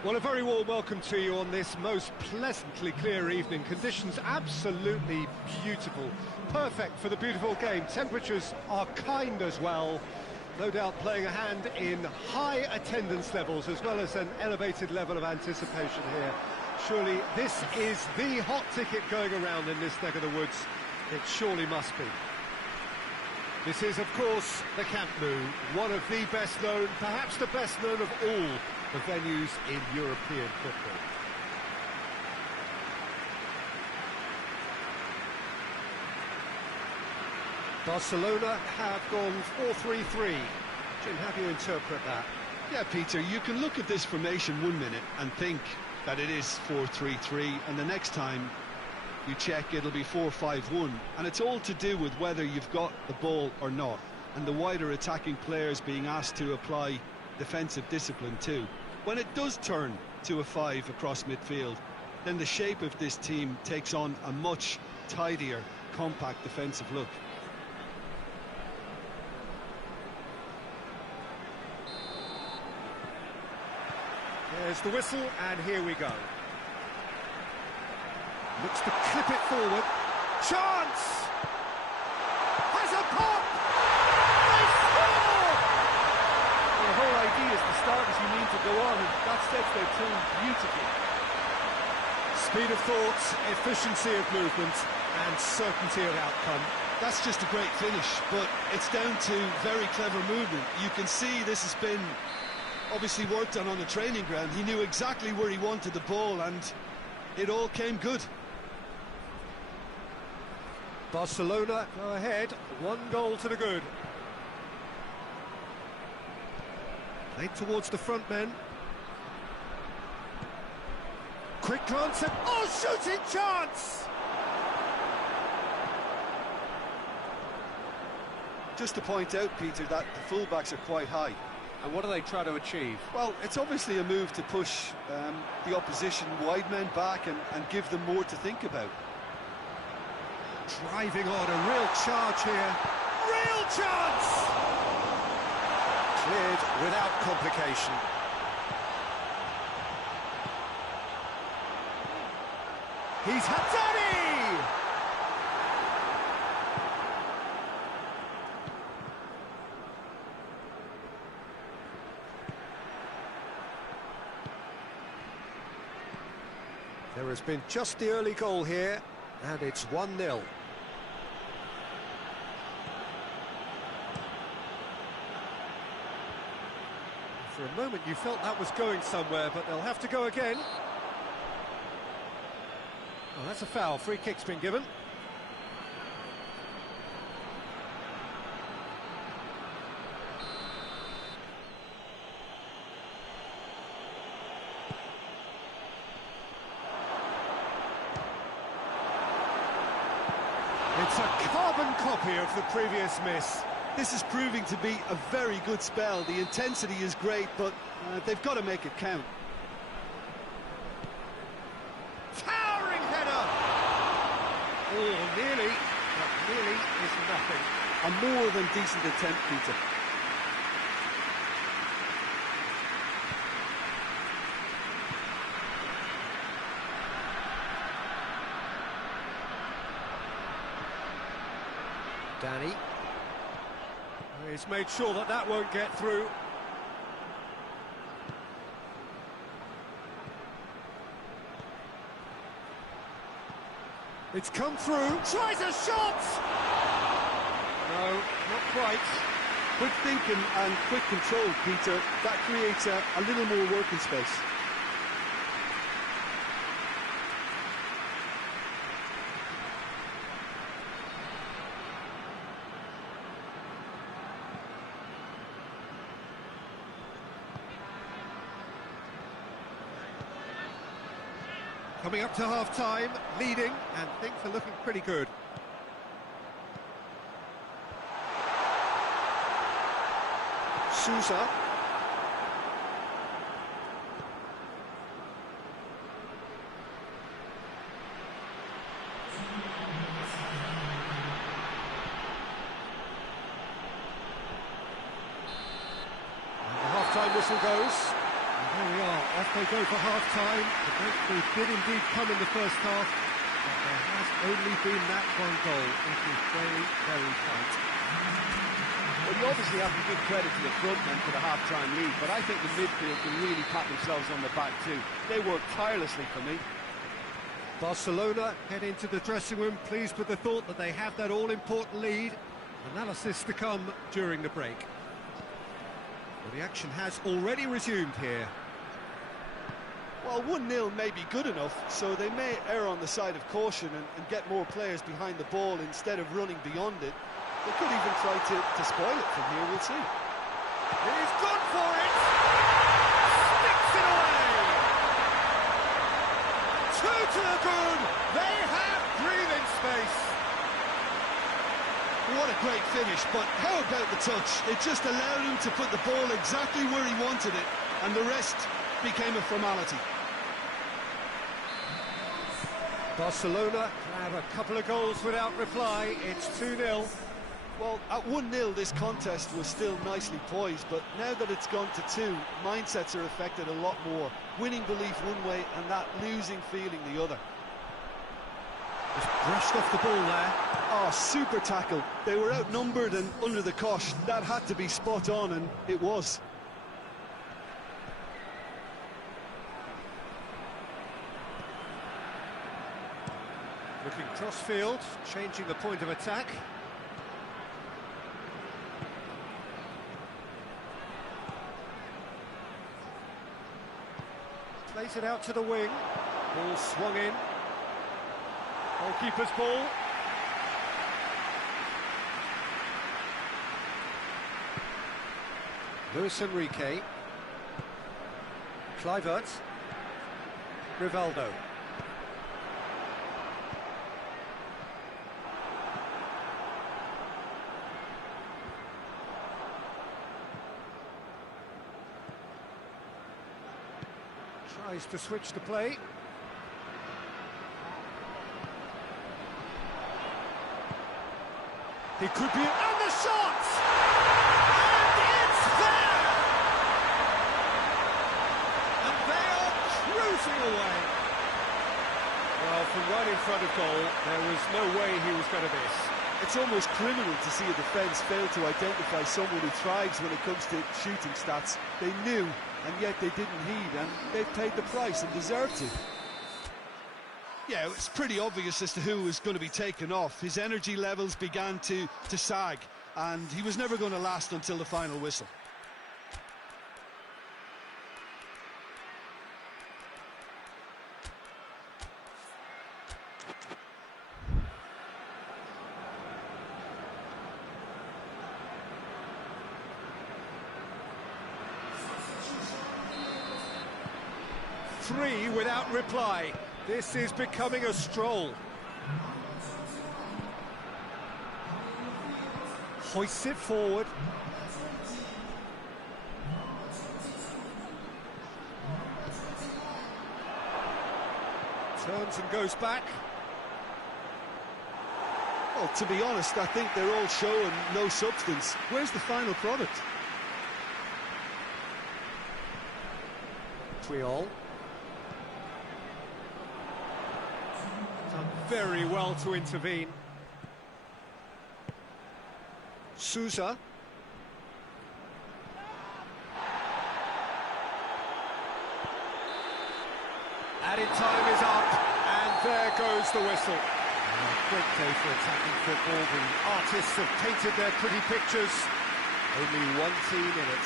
Well, a very warm welcome to you on this most pleasantly clear evening. Conditions absolutely beautiful. Perfect for the beautiful game. Temperatures are kind as well. No doubt playing a hand in high attendance levels as well as an elevated level of anticipation here. Surely this is the hot ticket going around in this neck of the woods. It surely must be. This is, of course, the Camp Nou, one of the best known, perhaps the best known of all the venues in European football. Barcelona have gone 4-3-3. Jim, how do you interpret that? Yeah, Peter, you can look at this formation 1 minute and think that it is 4-3-3, and the next time you check, it'll be 4-5-1, and it's all to do with whether you've got the ball or not, and the wider attacking players being asked to apply defensive discipline too. When it does turn to a 5 across midfield, then the shape of this team takes on a much tidier, compact defensive look. There's the whistle, and here we go. Looks to clip it forward. Chance! Has a pop! They score! Well, the whole idea is the starters you need to go on, and that sets their tone beautifully. Speed of thought, efficiency of movement, and certainty of outcome. That's just a great finish, but it's down to very clever movement. You can see this has been obviously worked on the training ground. He knew exactly where he wanted the ball, and it all came good. Barcelona go ahead, 1 goal to the good. Played towards the front men. Quick glance at... Oh, shooting chance! Just to point out, Peter, that the fullbacks are quite high. And what do they try to achieve? Well, it's obviously a move to push the opposition wide men back and give them more to think about. Driving on, a real charge here. Real chance! Cleared without complication. He's Haddadi! There has been just the early goal here, and it's 1-0. For a moment you felt that was going somewhere, but they'll have to go again. Oh, that's a foul. Free kick's been given. It's a carbon copy of the previous miss. This is proving to be a very good spell. The intensity is great, but they've got to make it count. Towering header! Oh, nearly, but nearly is nothing. A more than decent attempt, Peter. Danny. He's made sure that that won't get through. It's come through. Tries a shot! No, not quite. Quick thinking and quick control, Peter. That creates a little more working space. Coming up to half-time, leading, and things are looking pretty good. Sousa. And the half-time whistle goes. There we are, off they go for half-time. The breakthrough did indeed come in the first half, but there has only been that one goal. It is very, very tight. Well, you obviously have to give credit to the front men for the half-time lead, but I think the midfield can really pat themselves on the back too. They worked tirelessly for me. Barcelona head into the dressing room pleased with the thought that they have that all-important lead. Analysis to come during the break. Well, the action has already resumed here. Well, 1-0 may be good enough, so they may err on the side of caution and get more players behind the ball instead of running beyond it. They could even try to spoil it from here, we'll see. He's gone for it! Sticks it away! 2 to the good! They have breathing space! What a great finish, but how about the touch? It just allowed him to put the ball exactly where he wanted it, and the rest became a formality. Barcelona have a couple of goals without reply. It's 2-0. Well, at 1-0 this contest was still nicely poised, but now that it's gone to 2, mindsets are affected a lot more. Winning belief one way and that losing feeling the other. Just brushed off the ball there. Oh, super tackle. They were outnumbered and under the cosh. That had to be spot on, and it was. Looking cross-field, changing the point of attack. Plays it out to the wing. Ball swung in. Goalkeeper's ball. Luis Enrique. Kluivert. Rivaldo. Tries to switch the play. He could be... And the shot! And it's there! And they are cruising away. Well, from right in front of goal, there was no way he was going to miss. It's almost criminal to see a defence fail to identify someone who thrives when it comes to shooting stats. They knew, and yet they didn't heed, and they paid the price and deserved to. Yeah, it's pretty obvious as to who was going to be taken off. His energy levels began to sag, and he was never going to last until the final whistle. Three without reply. This is becoming a stroll. Hoists it forward. Turns and goes back. Well, to be honest, I think they're all show and no substance. Where's the final product? Triol. Done very well to intervene. Sousa. Added time is up, and there goes the whistle. Great day for attacking football. The artists have painted their pretty pictures. Only one team in it.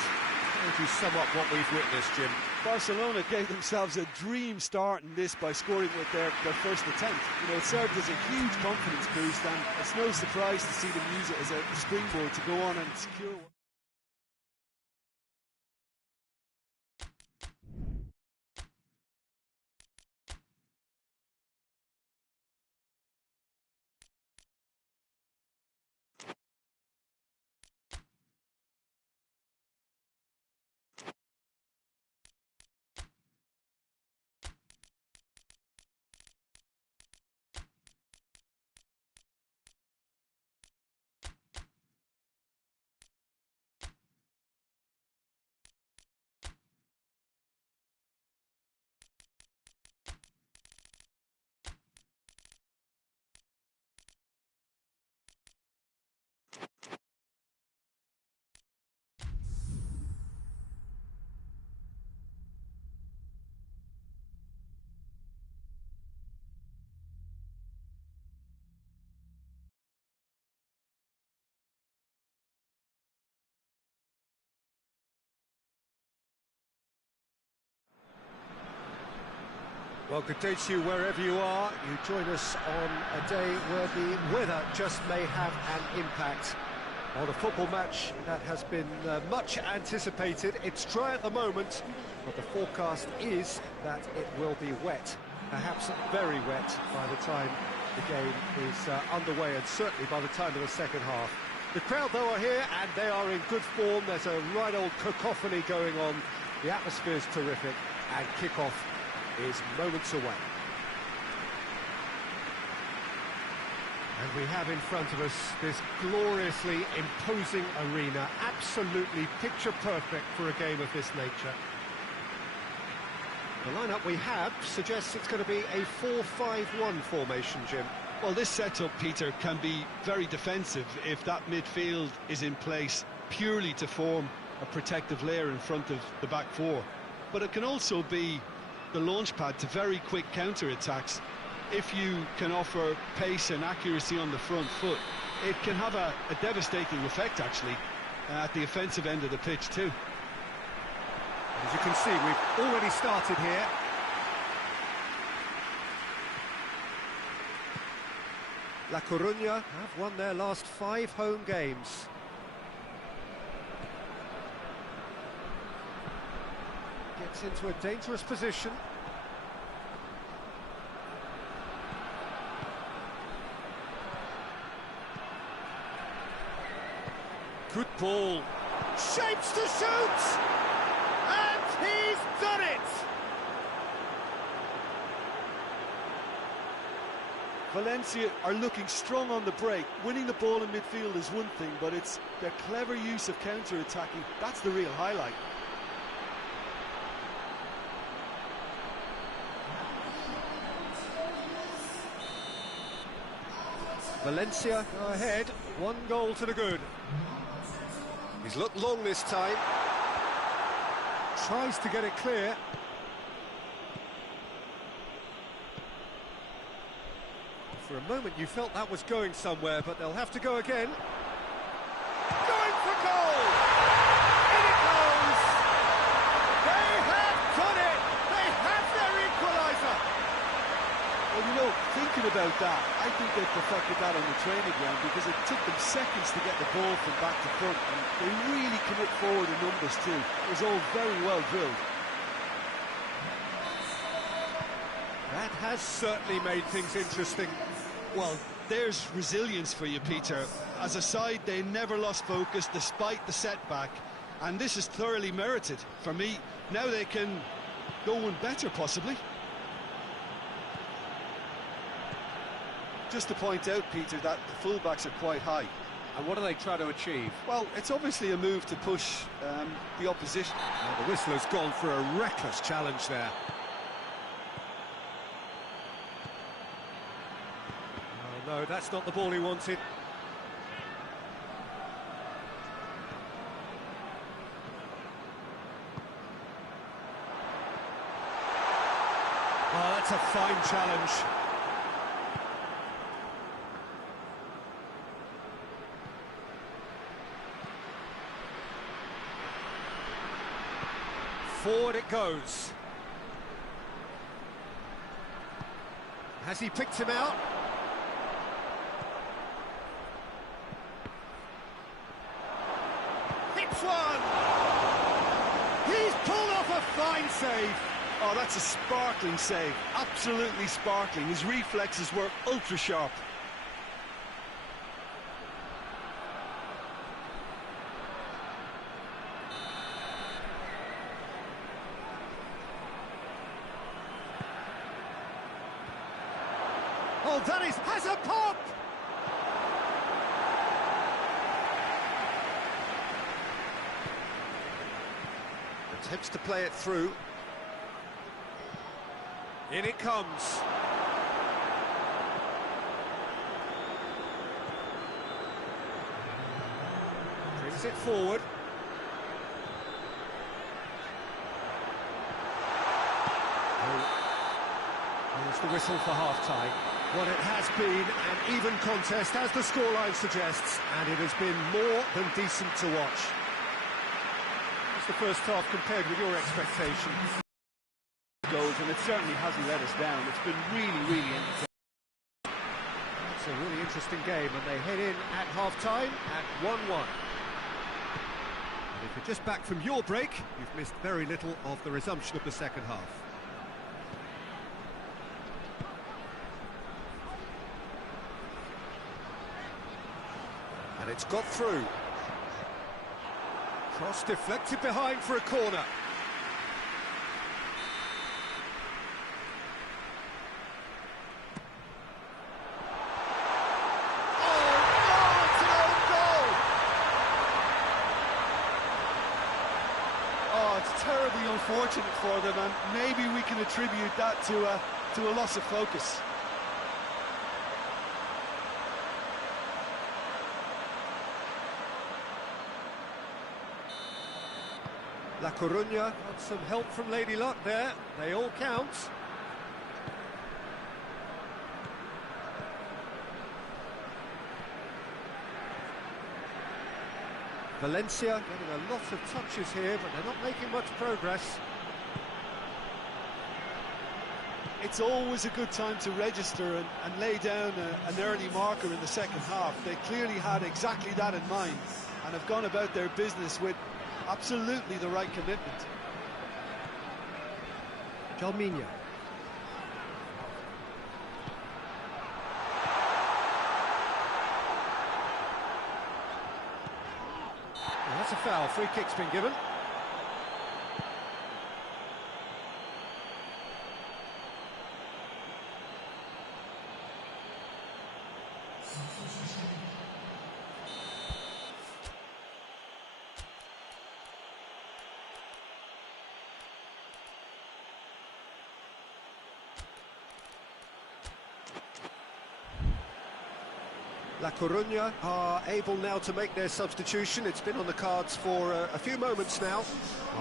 How would you sum up what we've witnessed, Jim? Barcelona gave themselves a dream start in this by scoring with their first attempt. You know, it served as a huge confidence boost, and it's no surprise to see them use it as a springboard to go on and secure one. Well, good day to you wherever you are. You join us on a day where the weather just may have an impact on a football match that has been much anticipated. It's dry at the moment, but the forecast is that it will be wet, perhaps very wet by the time the game is underway, and certainly by the time of the second half. The crowd, though, are here, and they are in good form. There's a right old cacophony going on. The atmosphere's terrific, and kick-off is moments away. And we have in front of us this gloriously imposing arena, absolutely picture perfect for a game of this nature. The lineup we have suggests it's going to be a 4-5-1 formation, Jim. Well, this setup, Peter, can be very defensive if that midfield is in place purely to form a protective layer in front of the back four. But it can also be the launch pad to very quick counter-attacks. If you can offer pace and accuracy on the front foot, it can have a devastating effect, actually, at the offensive end of the pitch, too. As you can see, we've already started here. La Coruña have won their last 5 home games. Gets into a dangerous position. Good ball. Shapes to shoot! And he's done it! Valencia are looking strong on the break. Winning the ball in midfield is one thing, but it's their clever use of counter-attacking. That's the real highlight. Valencia go ahead, 1 goal to the good. He's looked long this time. Tries to get it clear. For a moment you felt that was going somewhere, but they'll have to go again. Going for goal! In it goes! They have done it! They have their equaliser! Well, you know, thinking about that, I think they perfected that on the training ground because it took them seconds to get the ball from back to front, and they really commit forward in numbers too. It was all very well drilled. That has certainly made things interesting. Well, there's resilience for you, Peter. As a side, they never lost focus despite the setback, and this is thoroughly merited. For me, now they can go one better, possibly. Just to point out, Peter, that the fullbacks are quite high. And what do they try to achieve? Well, it's obviously a move to push the opposition. Well, the whistle has gone for a reckless challenge there. Oh, no, that's not the ball he wanted. Oh, that's a fine challenge. Forward it goes. Has he picked him out? Hits one! He's pulled off a fine save. Oh, that's a sparkling save. Absolutely sparkling. His reflexes were ultra sharp. Oh, that has a pop! Attempts to play it through. In it comes. Brings it forward. There's the whistle for half-time. What it has been an even contest, as the scoreline suggests, and it has been more than decent to watch. What's the first half compared with your expectations? Goals, and it certainly hasn't let us down. It's been really, really entertaining. It's a really interesting game, and they head in at half-time at 1-1. And if you're just back from your break, you've missed very little of the resumption of the second half. And it's got through. Cross deflected behind for a corner. It's terribly unfortunate for them, and maybe we can attribute that to a loss of focus. La Coruña got some help from Lady Luck there. They all count. Valencia getting a lot of touches here, but they're not making much progress. It's always a good time to register and lay down an early marker in the second half. They clearly had exactly that in mind and have gone about their business with absolutely the right commitment. Jalminha. That's a foul. Free kick's been given. La Coruña are able now to make their substitution. It's been on the cards for a few moments now.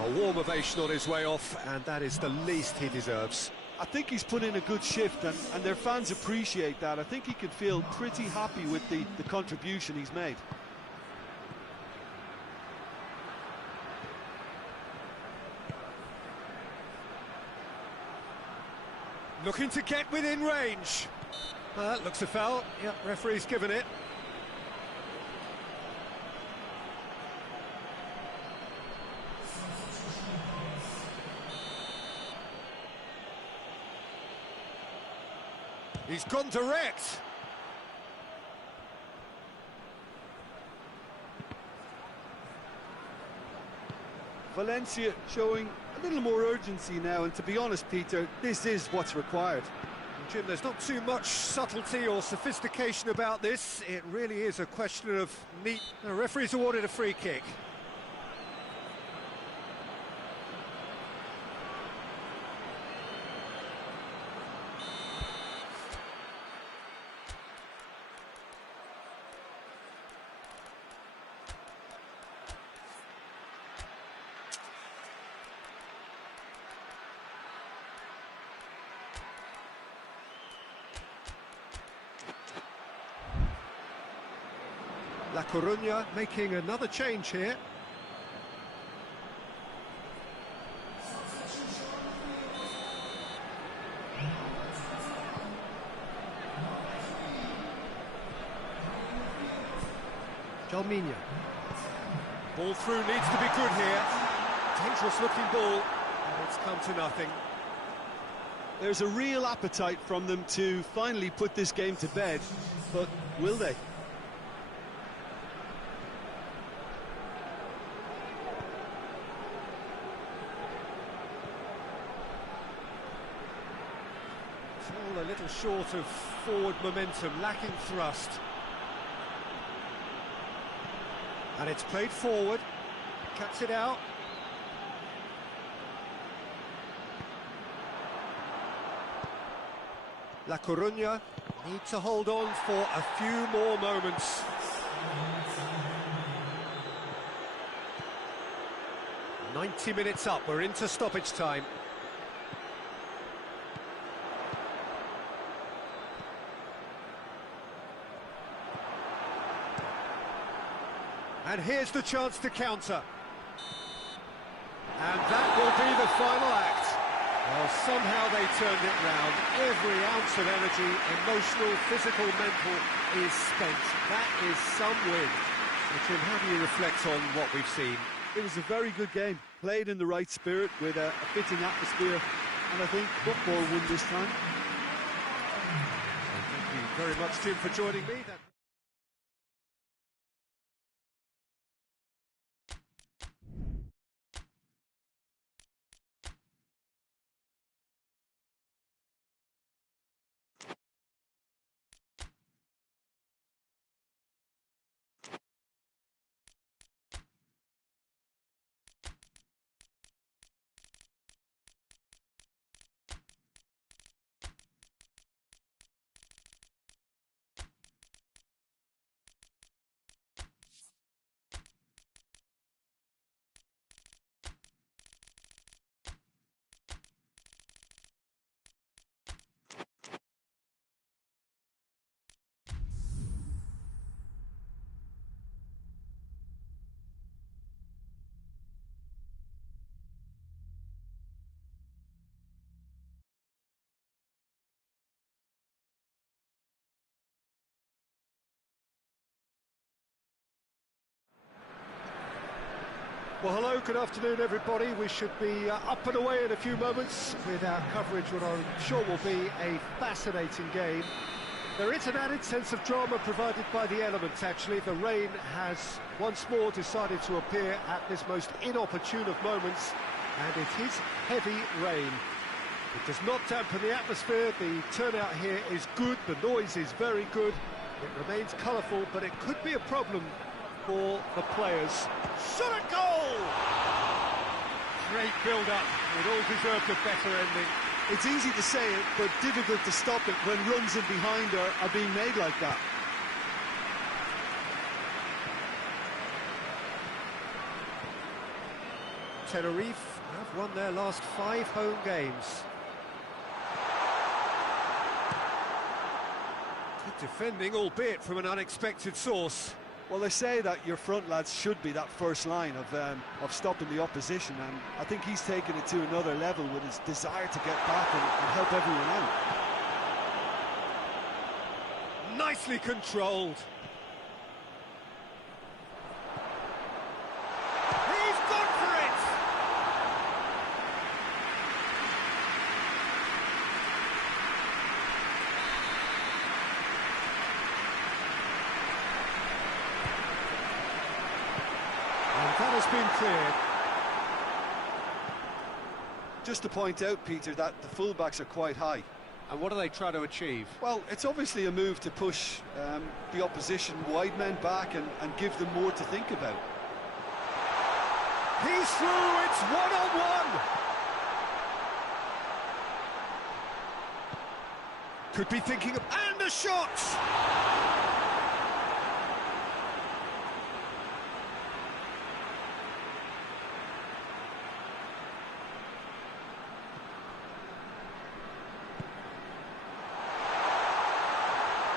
A warm ovation on his way off, and that is the least he deserves. I think he's put in a good shift, and their fans appreciate that. I think he can feel pretty happy with the contribution he's made. Looking to get within range. Looks a foul. Yep, referee's given it. He's gone direct. Valencia showing a little more urgency now, and to be honest, Peter, this is what's required. Jim, there's not too much subtlety or sophistication about this. It really is a question of neat... The referee's awarded a free kick. La Coruña making another change here. Jalminha. Ball through needs to be good here. Dangerous looking ball, and it's come to nothing. There's a real appetite from them to finally put this game to bed, but will they? All a little short of forward momentum, lacking thrust. And it's played forward, cuts it out. La Coruña need to hold on for a few more moments. "90 minutes up, we're into stoppage time. And here's the chance to counter. And that will be the final act. Well, somehow they turned it round. Every ounce of energy, emotional, physical, mental, is spent. That is some win. So, Jim, how do you reflect on what we've seen? It was a very good game, played in the right spirit with a fitting atmosphere, and I think football won this time. Thank you very much, Jim, for joining me. Well, hello, good afternoon, everybody. We should be up and away in a few moments with our coverage, what I'm sure will be a fascinating game. There is an added sense of drama provided by the elements, actually. The rain has once more decided to appear at this most inopportune of moments, and it is heavy rain. It does not dampen the atmosphere. The turnout here is good, the noise is very good. It remains colourful, but it could be a problem for the players. Shot at goal! Great build-up. It all deserved a better ending. It's easy to say it, but difficult to stop it when runs in behind are being made like that. Tenerife have won their last 5 home games. Good defending, albeit from an unexpected source. Well, they say that your front lads should be that first line of stopping the opposition, and I think he's taken it to another level with his desire to get back and help everyone out. Nicely controlled. He's gone for it! That has been cleared. Just to point out, Peter, that the fullbacks are quite high. And what are they trying to achieve? Well, it's obviously a move to push the opposition wide men back and give them more to think about. He's through, it's one-on-one! Could be thinking of... And a shot!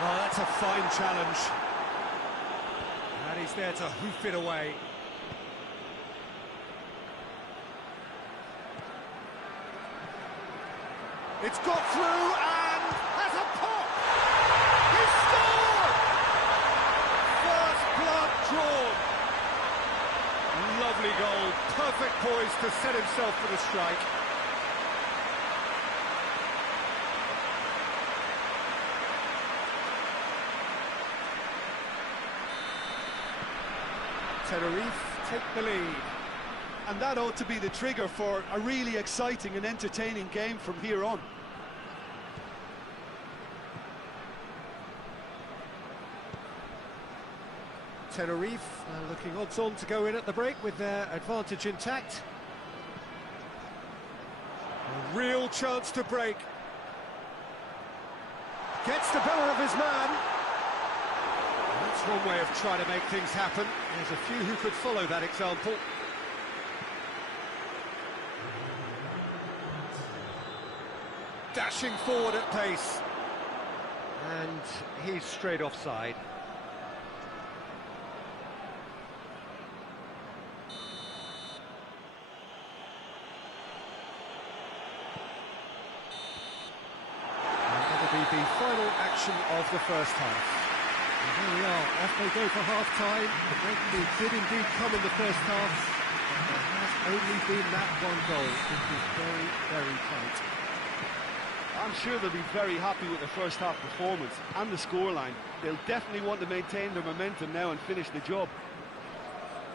Oh, that's a fine challenge. And he's there to hoof it away. It's got through and has a pop! He scored! First blood drawn. Lovely goal, perfect poise to set himself for the strike. Tenerife take the lead. And that ought to be the trigger for a really exciting and entertaining game from here on. Tenerife looking odds-on to go in at the break with their advantage intact. A real chance to break. Gets the better of his man. That's one way of trying to make things happen. There's a few who could follow that example. Dashing forward at pace. And he's straight offside. And that'll be the final action of the first half. And here we are, off they go for half-time. The breakthrough did indeed come in the first half, but there has only been that one goal. It was very, very tight. I'm sure they'll be very happy with the first half performance and the scoreline. They'll definitely want to maintain their momentum now and finish the job.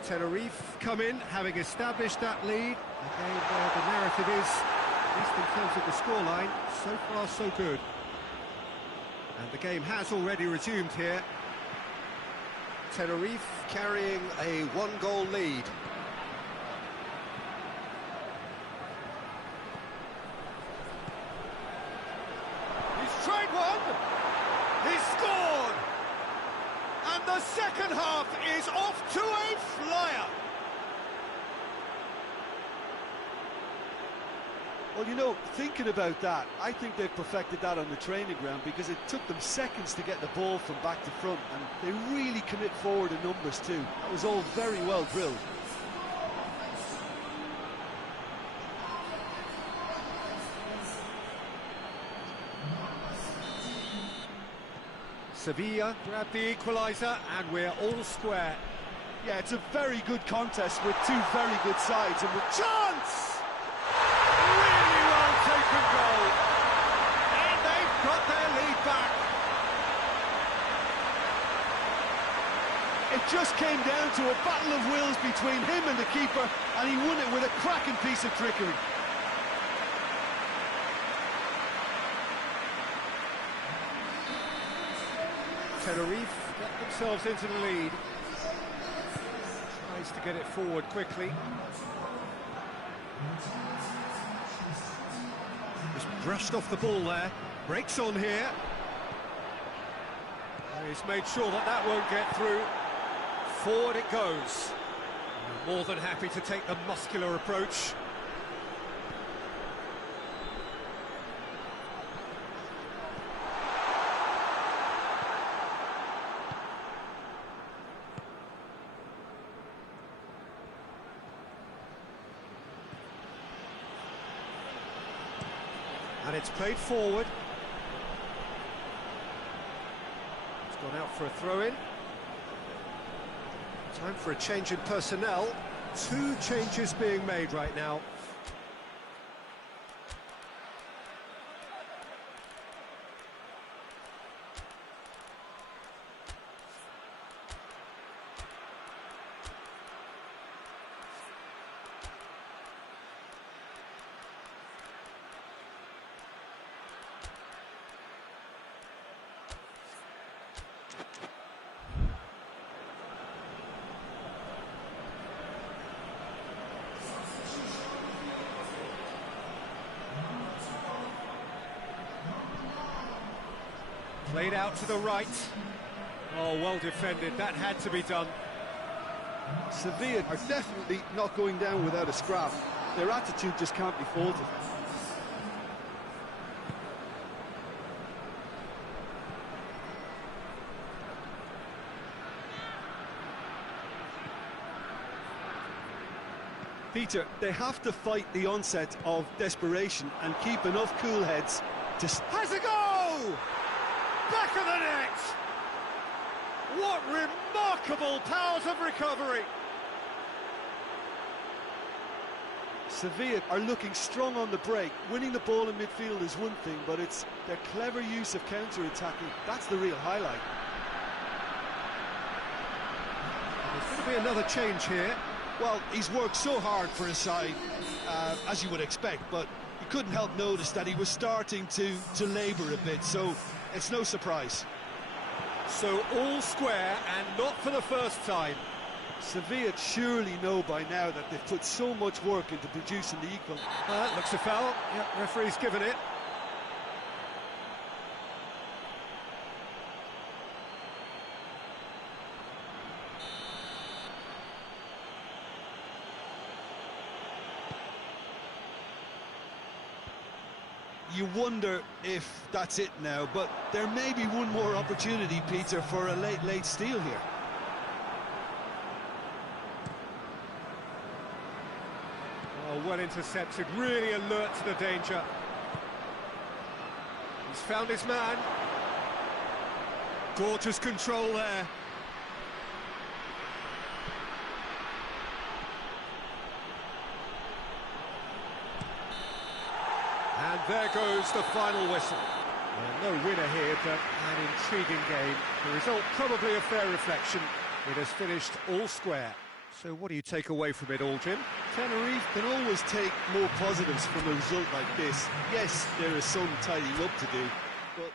Tenerife come in, having established that lead. Again, the narrative is, at least in terms of the scoreline, so far so good. And the game has already resumed here. Tenerife carrying a 1-goal lead. He's tried one! He's scored! And the second half is off to a flyer! Well, you know, thinking about that, I think they've perfected that on the training ground because it took them seconds to get the ball from back to front, and they really commit forward in numbers too. That was all very well drilled. Sevilla grab the equaliser, and we're all square. Yeah, it's a very good contest with two very good sides. And with Chance! Really well taken goal. And they've got their lead back. it just came down to a battle of wills between him and the keeper, and he won it with a cracking piece of trickery. Tenerife get themselves into the lead. Tries to get it forward quickly. Just brushed off the ball there. Breaks on here. He's made sure that that won't get through. Forward it goes. More than happy to take the muscular approach. And it's played forward. It's gone out for a throw-in. Time for a change in personnel. Two changes being made right now. Played out to the right. Oh, well defended. That had to be done. Sevilla are definitely not going down without a scrap. Their attitude just can't be faulted. Peter, they have to fight the onset of desperation and keep enough cool heads to... Has a go! Back of the net! What remarkable powers of recovery! Sevilla are looking strong on the break. Winning the ball in midfield is one thing, but it's their clever use of counter-attacking. That's the real highlight. There's going to be another change here. Well, he's worked so hard for his side, as you would expect, but you couldn't help notice that he was starting to labour a bit, so it's no surprise. So all square, and not for the first time. Sevilla surely know by now that they've put so much work into producing the equal. Looks a foul. Yep, referee's given it. You wonder if that's it now, but there may be one more opportunity, Peter, for a late steal here. Oh, well intercepted, really alert to the danger. He's found his man. Gorgeous control there. And there goes the final whistle. Well, no winner here, but an intriguing game. The result probably a fair reflection. It has finished all square. So what do you take away from it all, Jim? Tenerife can always take more positives from a result like this. Yes, there is some tidying up to do, but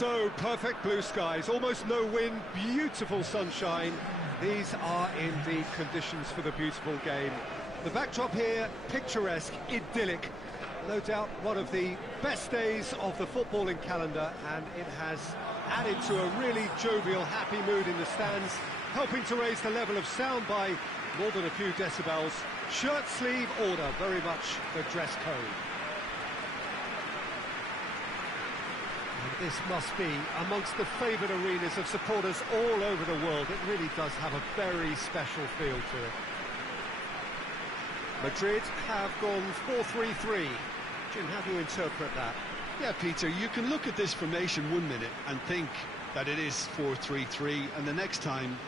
So perfect blue skies, almost no wind, beautiful sunshine. These are indeed conditions for the beautiful game. The backdrop here, picturesque, idyllic. No doubt one of the best days of the footballing calendar, and it has added to a really jovial, happy mood in the stands, helping to raise the level of sound by more than a few decibels. Shirt sleeve order, very much the dress code. And this must be amongst the favoured arenas of supporters all over the world. It really does have a very special feel to it. Madrid have gone 4-3-3. Jim, how do you interpret that? Yeah, Peter, you can look at this formation 1 minute and think that it is 4-3-3, and the next time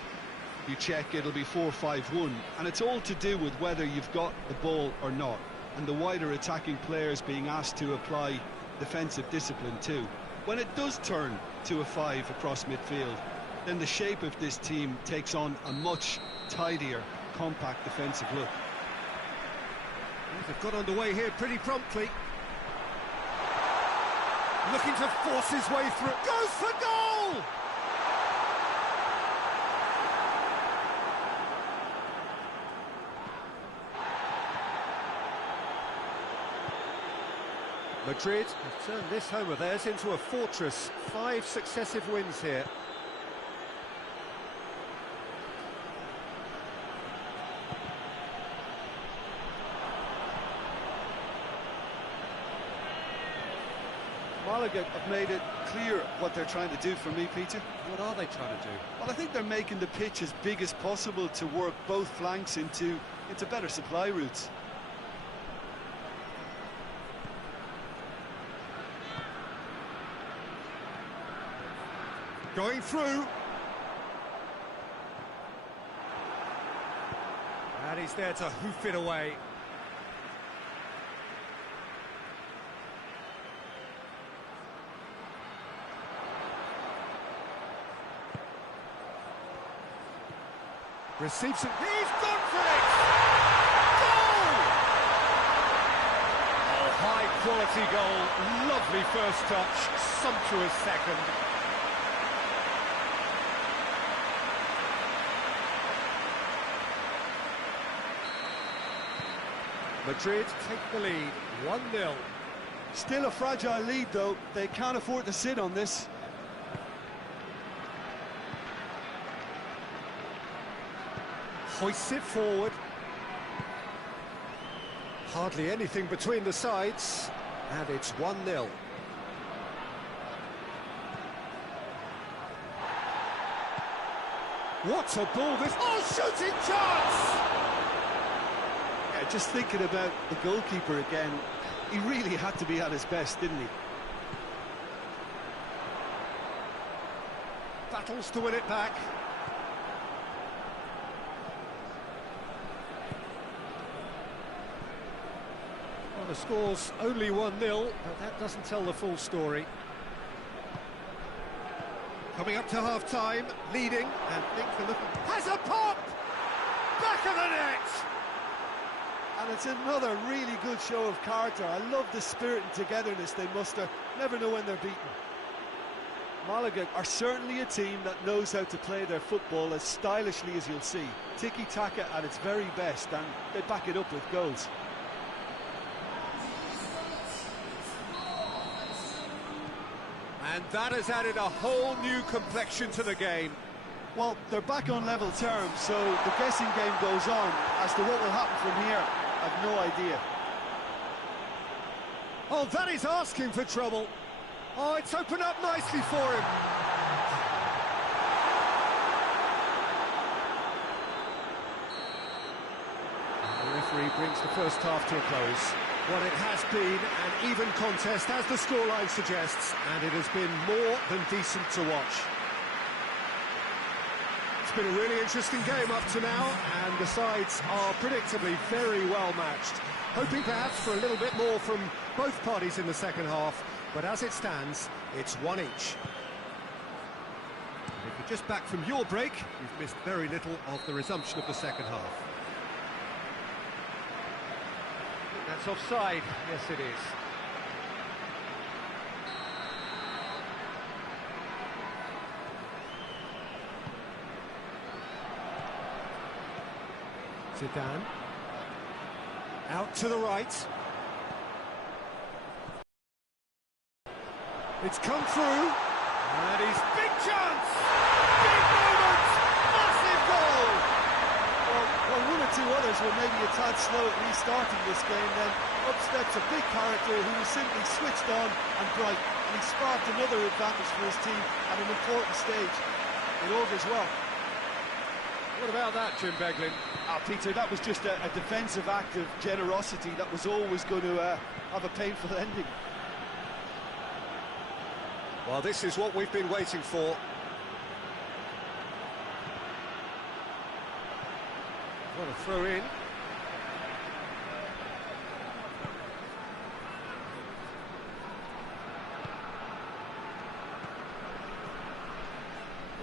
you check it'll be 4-5-1, and it's all to do with whether you've got the ball or not, and the wider attacking players being asked to apply defensive discipline too. When it does turn to a 5 across midfield, then the shape of this team takes on a much tidier, compact defensive look. They've got underway here pretty promptly. Looking to force his way through. Goes for goal! Madrid have turned this home of theirs into a fortress. 5 successive wins here. Málaga have made it clear what they're trying to do for me, Peter. What are they trying to do? Well, I think they're making the pitch as big as possible to work both flanks into better supply routes. Going through. And he's there to hoof it away. Receives it. He's gone for it! Goal! Oh, high quality goal. Lovely first touch. Sumptuous second. Madrid take the lead, 1-0. Still a fragile lead, though. They can't afford to sit on this. Hoists it forward. Hardly anything between the sides, and it's 1-0. What a ball this... Oh, shooting chance! Yeah, just thinking about the goalkeeper again, he really had to be at his best, didn't he? Battles to win it back. Well, the score's only 1-0, but that doesn't tell the full story. Coming up to half-time, leading, and think they're looking... Has a pop! Back of the net! And it's another really good show of character. I love the spirit and togetherness they muster. Never know when they're beaten. Málaga are certainly a team that knows how to play their football as stylishly as you'll see. Tiki-taka at its very best, and they back it up with goals. And that has added a whole new complexion to the game. Well, they're back on level terms, so the guessing game goes on. As to what will happen from here, I've no idea. Oh, that is asking for trouble. Oh, it's opened up nicely for him. The referee brings the first half to a close. Well, it has been an even contest, as the scoreline suggests, and it has been more than decent to watch. It's been a really interesting game up to now, and the sides are predictably very well matched. Hoping perhaps for a little bit more from both parties in the second half, but as it stands, it's one each. If you're just back from your break, you've missed very little of the resumption of the second half. That's offside. Yes, it is. Zidane. Out to the right. It's come through. And his big chance! Big moment! Massive goal! Well, one or two others were maybe a tad slow at restarting this game, then up steps a big character who was simply switched on and bright, and he sparked another advantage for his team at an important stage. It augurs well. What about that, Jim Beglin? Peter, that was just a defensive act of generosity that was always going to have a painful ending. Well, this is what we've been waiting for. What a throw in.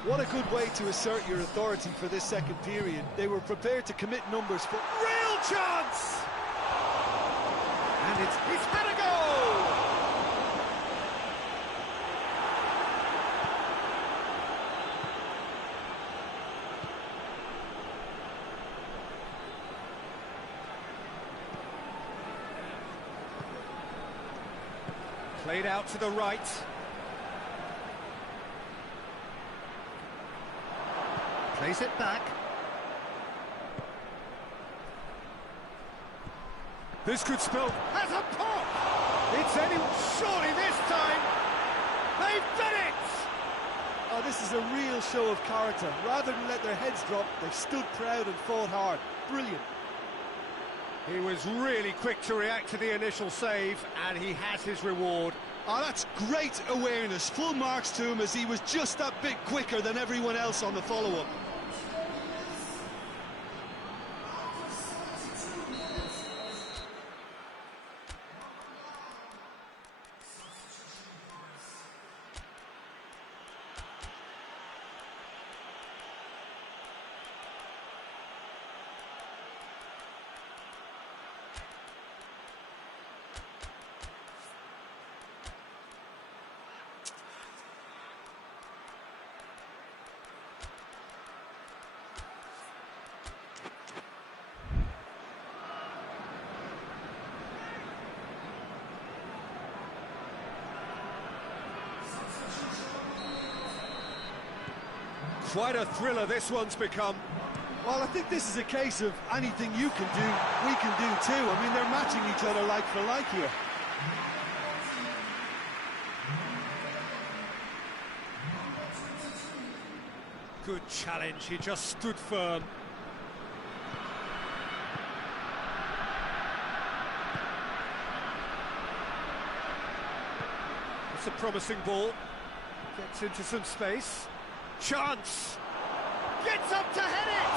What a good way to assert your authority for this second period. They were prepared to commit numbers for... Real chance! And He's had a goal! played out to the right. Plays it back. This could spell... Has a pop! It's anyone. Surely this time they've done it! Oh, this is a real show of character. Rather than let their heads drop, they stood proud and fought hard. Brilliant. He was really quick to react to the initial save, and he has his reward. Oh, that's great awareness. Full marks to him, as he was just that bit quicker than everyone else on the follow-up. Quite a thriller this one's become. Well, I think this is a case of anything you can do, we can do too. I mean, they're matching each other like for like here. Good challenge, he just stood firm. It's a promising ball. Gets into some space. Chance! Gets up to head it!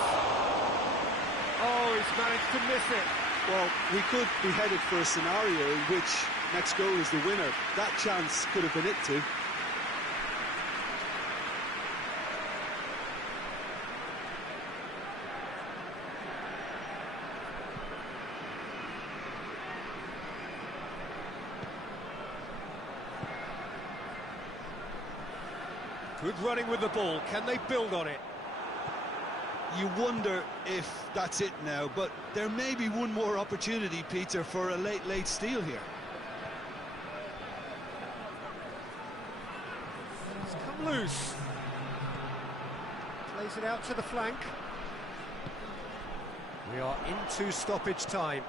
Oh, he's managed to miss it. Well, we could be headed for a scenario in which next goal is the winner. That chance could have been it too. Good running with the ball. Can they build on it? You wonder if that's it now, but there may be one more opportunity, Peter, for a late steal here. It's come loose. Plays it out to the flank. We are into stoppage time.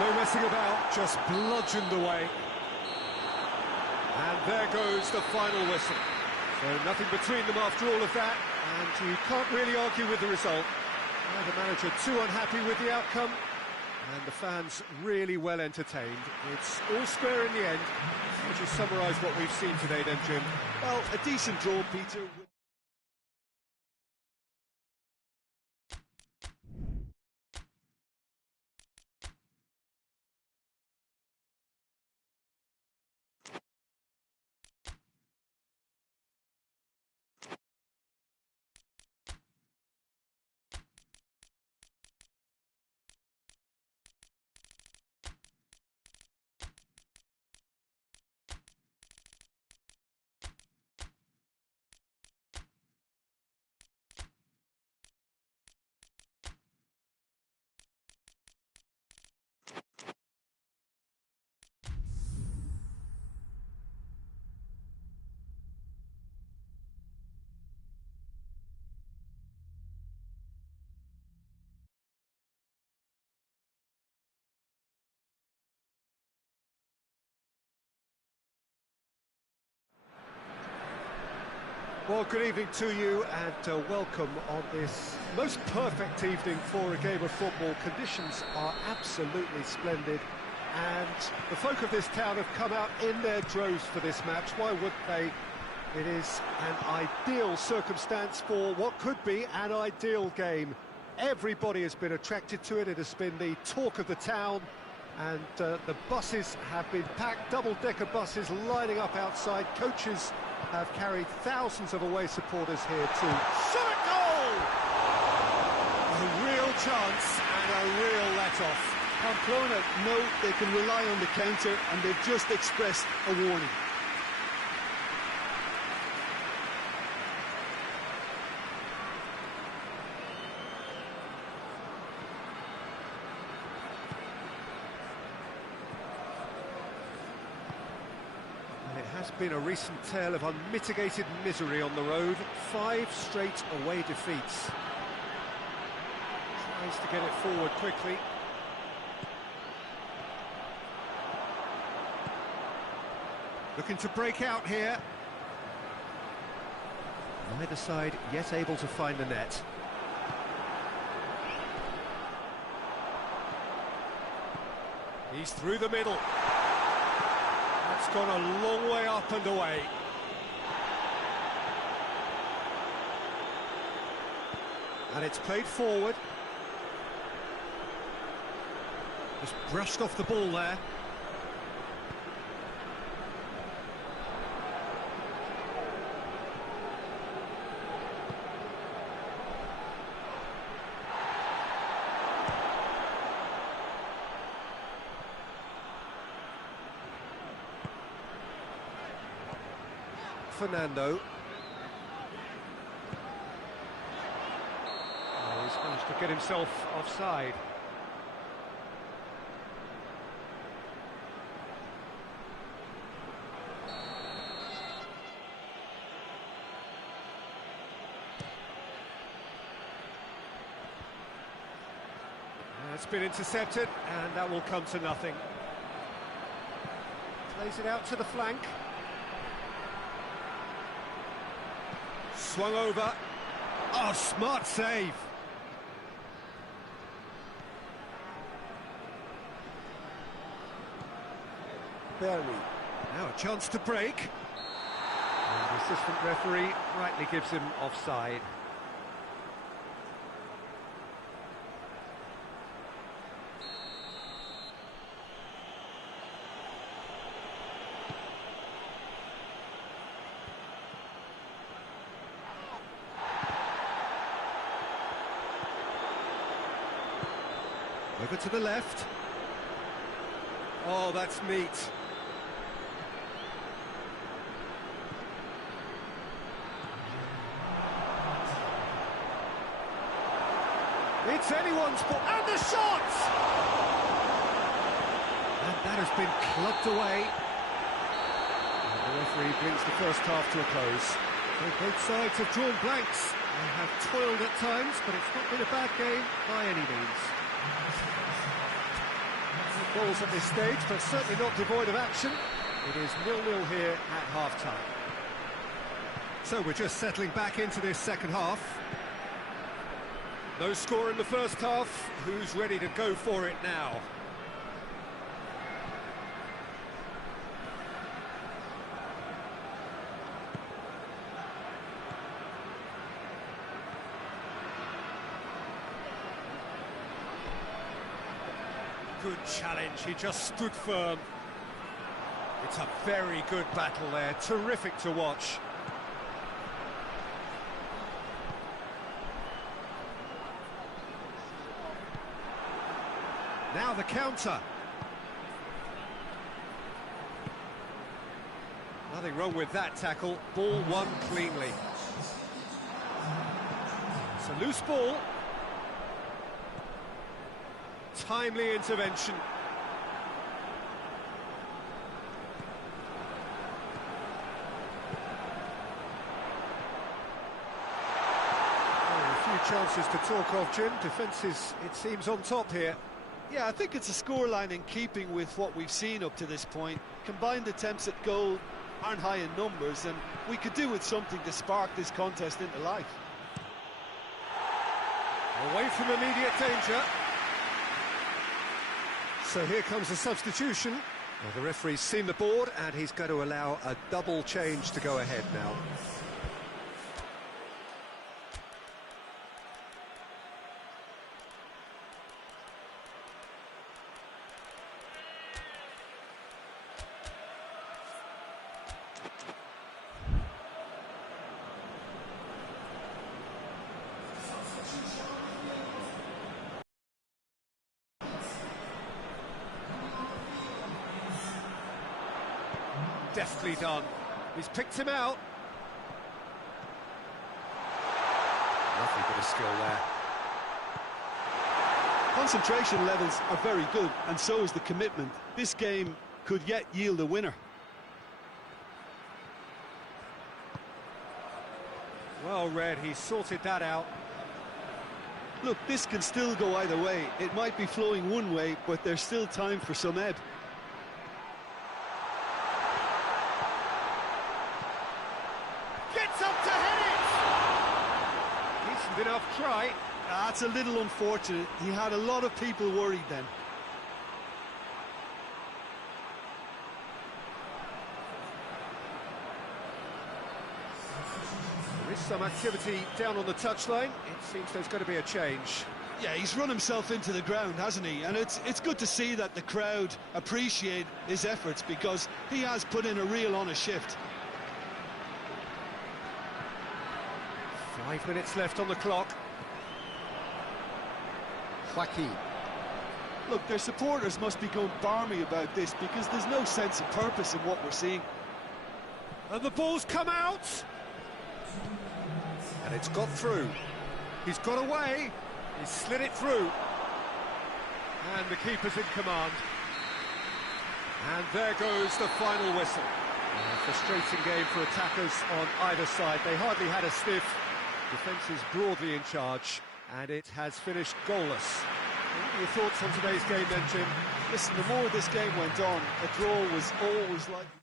No messing about, just bludgeoned away. And there goes the final whistle. So nothing between them after all of that, and you can't really argue with the result. The manager too unhappy with the outcome, and the fans really well entertained. It's all square in the end. Would you summarise what we've seen today then, Jim? Well, a decent draw, Peter. Well, good evening to you and welcome on this most perfect evening for a game of football. Conditions are absolutely splendid and the folk of this town have come out in their droves for this match. Why would they? It is an ideal circumstance for what could be an ideal game. Everybody has been attracted to it. It has been the talk of the town. And the buses have been packed, double-decker buses lining up outside. Coaches have carried thousands of away supporters here too. Shot at goal! A real chance and a real let-off. Pamplona know they can rely on the counter and they've just expressed a warning. It has been a recent tale of unmitigated misery on the road. 5 straight away defeats. Tries to get it forward quickly. Looking to break out here. Neither side yet able to find the net. He's through the middle. That's gone a long way up and away. And it's played forward. Just brushed off the ball there. Fernando. Oh, he's managed to get himself offside. That's been intercepted, and that will come to nothing. Plays it out to the flank. Swung over. Oh, smart save. Berry. Now a chance to break. And the assistant referee rightly gives him offside. Over to the left. Oh, that's neat. It's anyone's ball. And the shot! And that has been clubbed away. And the referee brings the first half to a close. So both sides have drawn blanks. They have toiled at times, but it's not been a bad game by any means. Balls at this stage, but certainly not devoid of action. It is 0-0 here at half-time. So we're just settling back into this second half. No score in the first half. Who's ready to go for it now? Good challenge, he just stood firm. It's a very good battle there, terrific to watch. Now the counter. Nothing wrong with that tackle, ball won cleanly. It's a loose ball. Timely intervention. A few chances to talk of, Jim. Defence is, it seems, on top here. Yeah, I think it's a scoreline in keeping with what we've seen up to this point. Combined attempts at goal, aren't high in numbers, and we could do with something to spark this contest into life. Away from immediate danger. So here comes a substitution. Well, the referee's seen the board and he's going to allow a double change to go ahead now. Deftly done. He's picked him out. Lovely bit of skill there. Concentration levels are very good, and so is the commitment. This game could yet yield a winner. Well read, he sorted that out. Look, this can still go either way. It might be flowing one way, but there's still time for some ebb. Gets up to head it! Decent enough try. That's a little unfortunate. He had a lot of people worried then. There is some activity down on the touchline. It seems there's going to be a change. Yeah, he's run himself into the ground, hasn't he? And it's good to see that the crowd appreciate his efforts, because he has put in a real honest shift. 5 minutes left on the clock. Joaquin. Look, their supporters must be going barmy about this, because there's no sense of purpose in what we're seeing. And the ball's come out. And it's got through. He's got away. He's slid it through. And the keeper's in command. And there goes the final whistle. A frustrating game for attackers on either side. They hardly had a sniff. Defence is broadly in charge, and it has finished goalless. What are your thoughts on today's game then, Jim? Listen, the more this game went on, a draw was always likely.